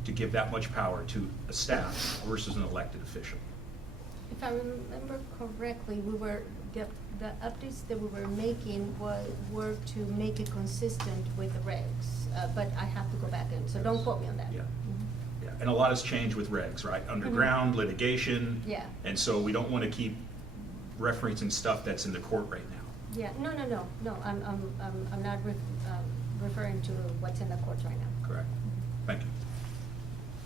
to give that much power to a staff versus an elected official. If I remember correctly, we were, the updates that we were making were to make it consistent with the regs, but I have to go back in, so don't quote me on that. Yeah. Mhm. Yeah, and a lot has changed with regs, right? Underground, litigation. Yeah. And so we don't want to keep referencing stuff that's in the court right now. Yeah, no, I'm not referring to what's in the courts right now. Correct. Thank you.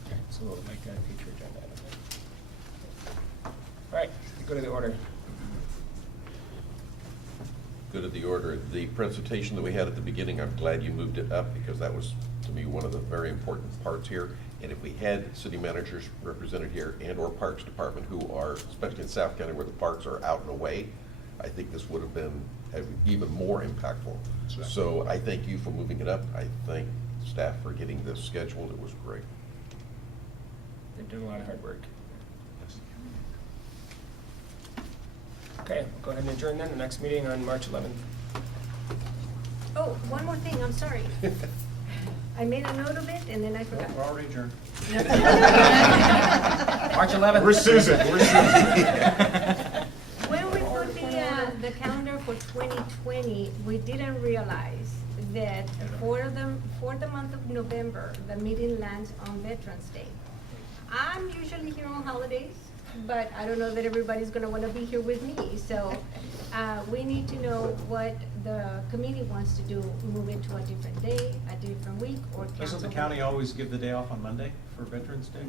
Okay, so we'll make that a future agenda item then. All right, go to the order. Go to the order. The presentation that we had at the beginning, I'm glad you moved it up because that was, to me, one of the very important parts here. And if we had city managers represented here and/or Parks Department who are, especially in South County where the parks are out and away, I think this would have been even more impactful. Exactly. So I thank you for moving it up. I thank staff for getting this scheduled. It was great. They're doing a lot of hard work. Okay, we'll go ahead and adjourn then. The next meeting on March 11th. Oh, one more thing, I'm sorry. I made a note of it and then I forgot. We're already adjourned. March 11th. Where's Susan? Where's Susan? When we put the calendar for 2020, we didn't realize that for the month of November, the meeting lands on Veterans Day. I'm usually here on holidays, but I don't know that everybody's gonna wanna be here with me, so we need to know what the committee wants to do, move it to a different day, a different week, or cancel. Doesn't the it. county always give the day off on Monday for Veterans Day?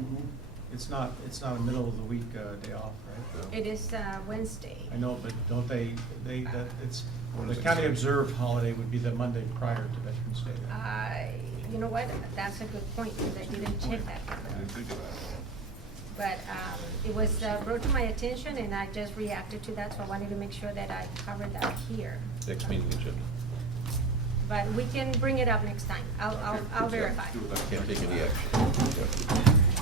It's not a middle of the week day off, right? It is Wednesday. I know, but don't they, the county observed holiday would be the Monday prior to Veterans Day. then. You know what, that's a good point, because I didn't check that. But it was brought to my attention, and I just reacted to that, so I wanted to make sure that I covered that here. Next meeting agenda. But we can bring it up next time. I'll verify. Can't take any action.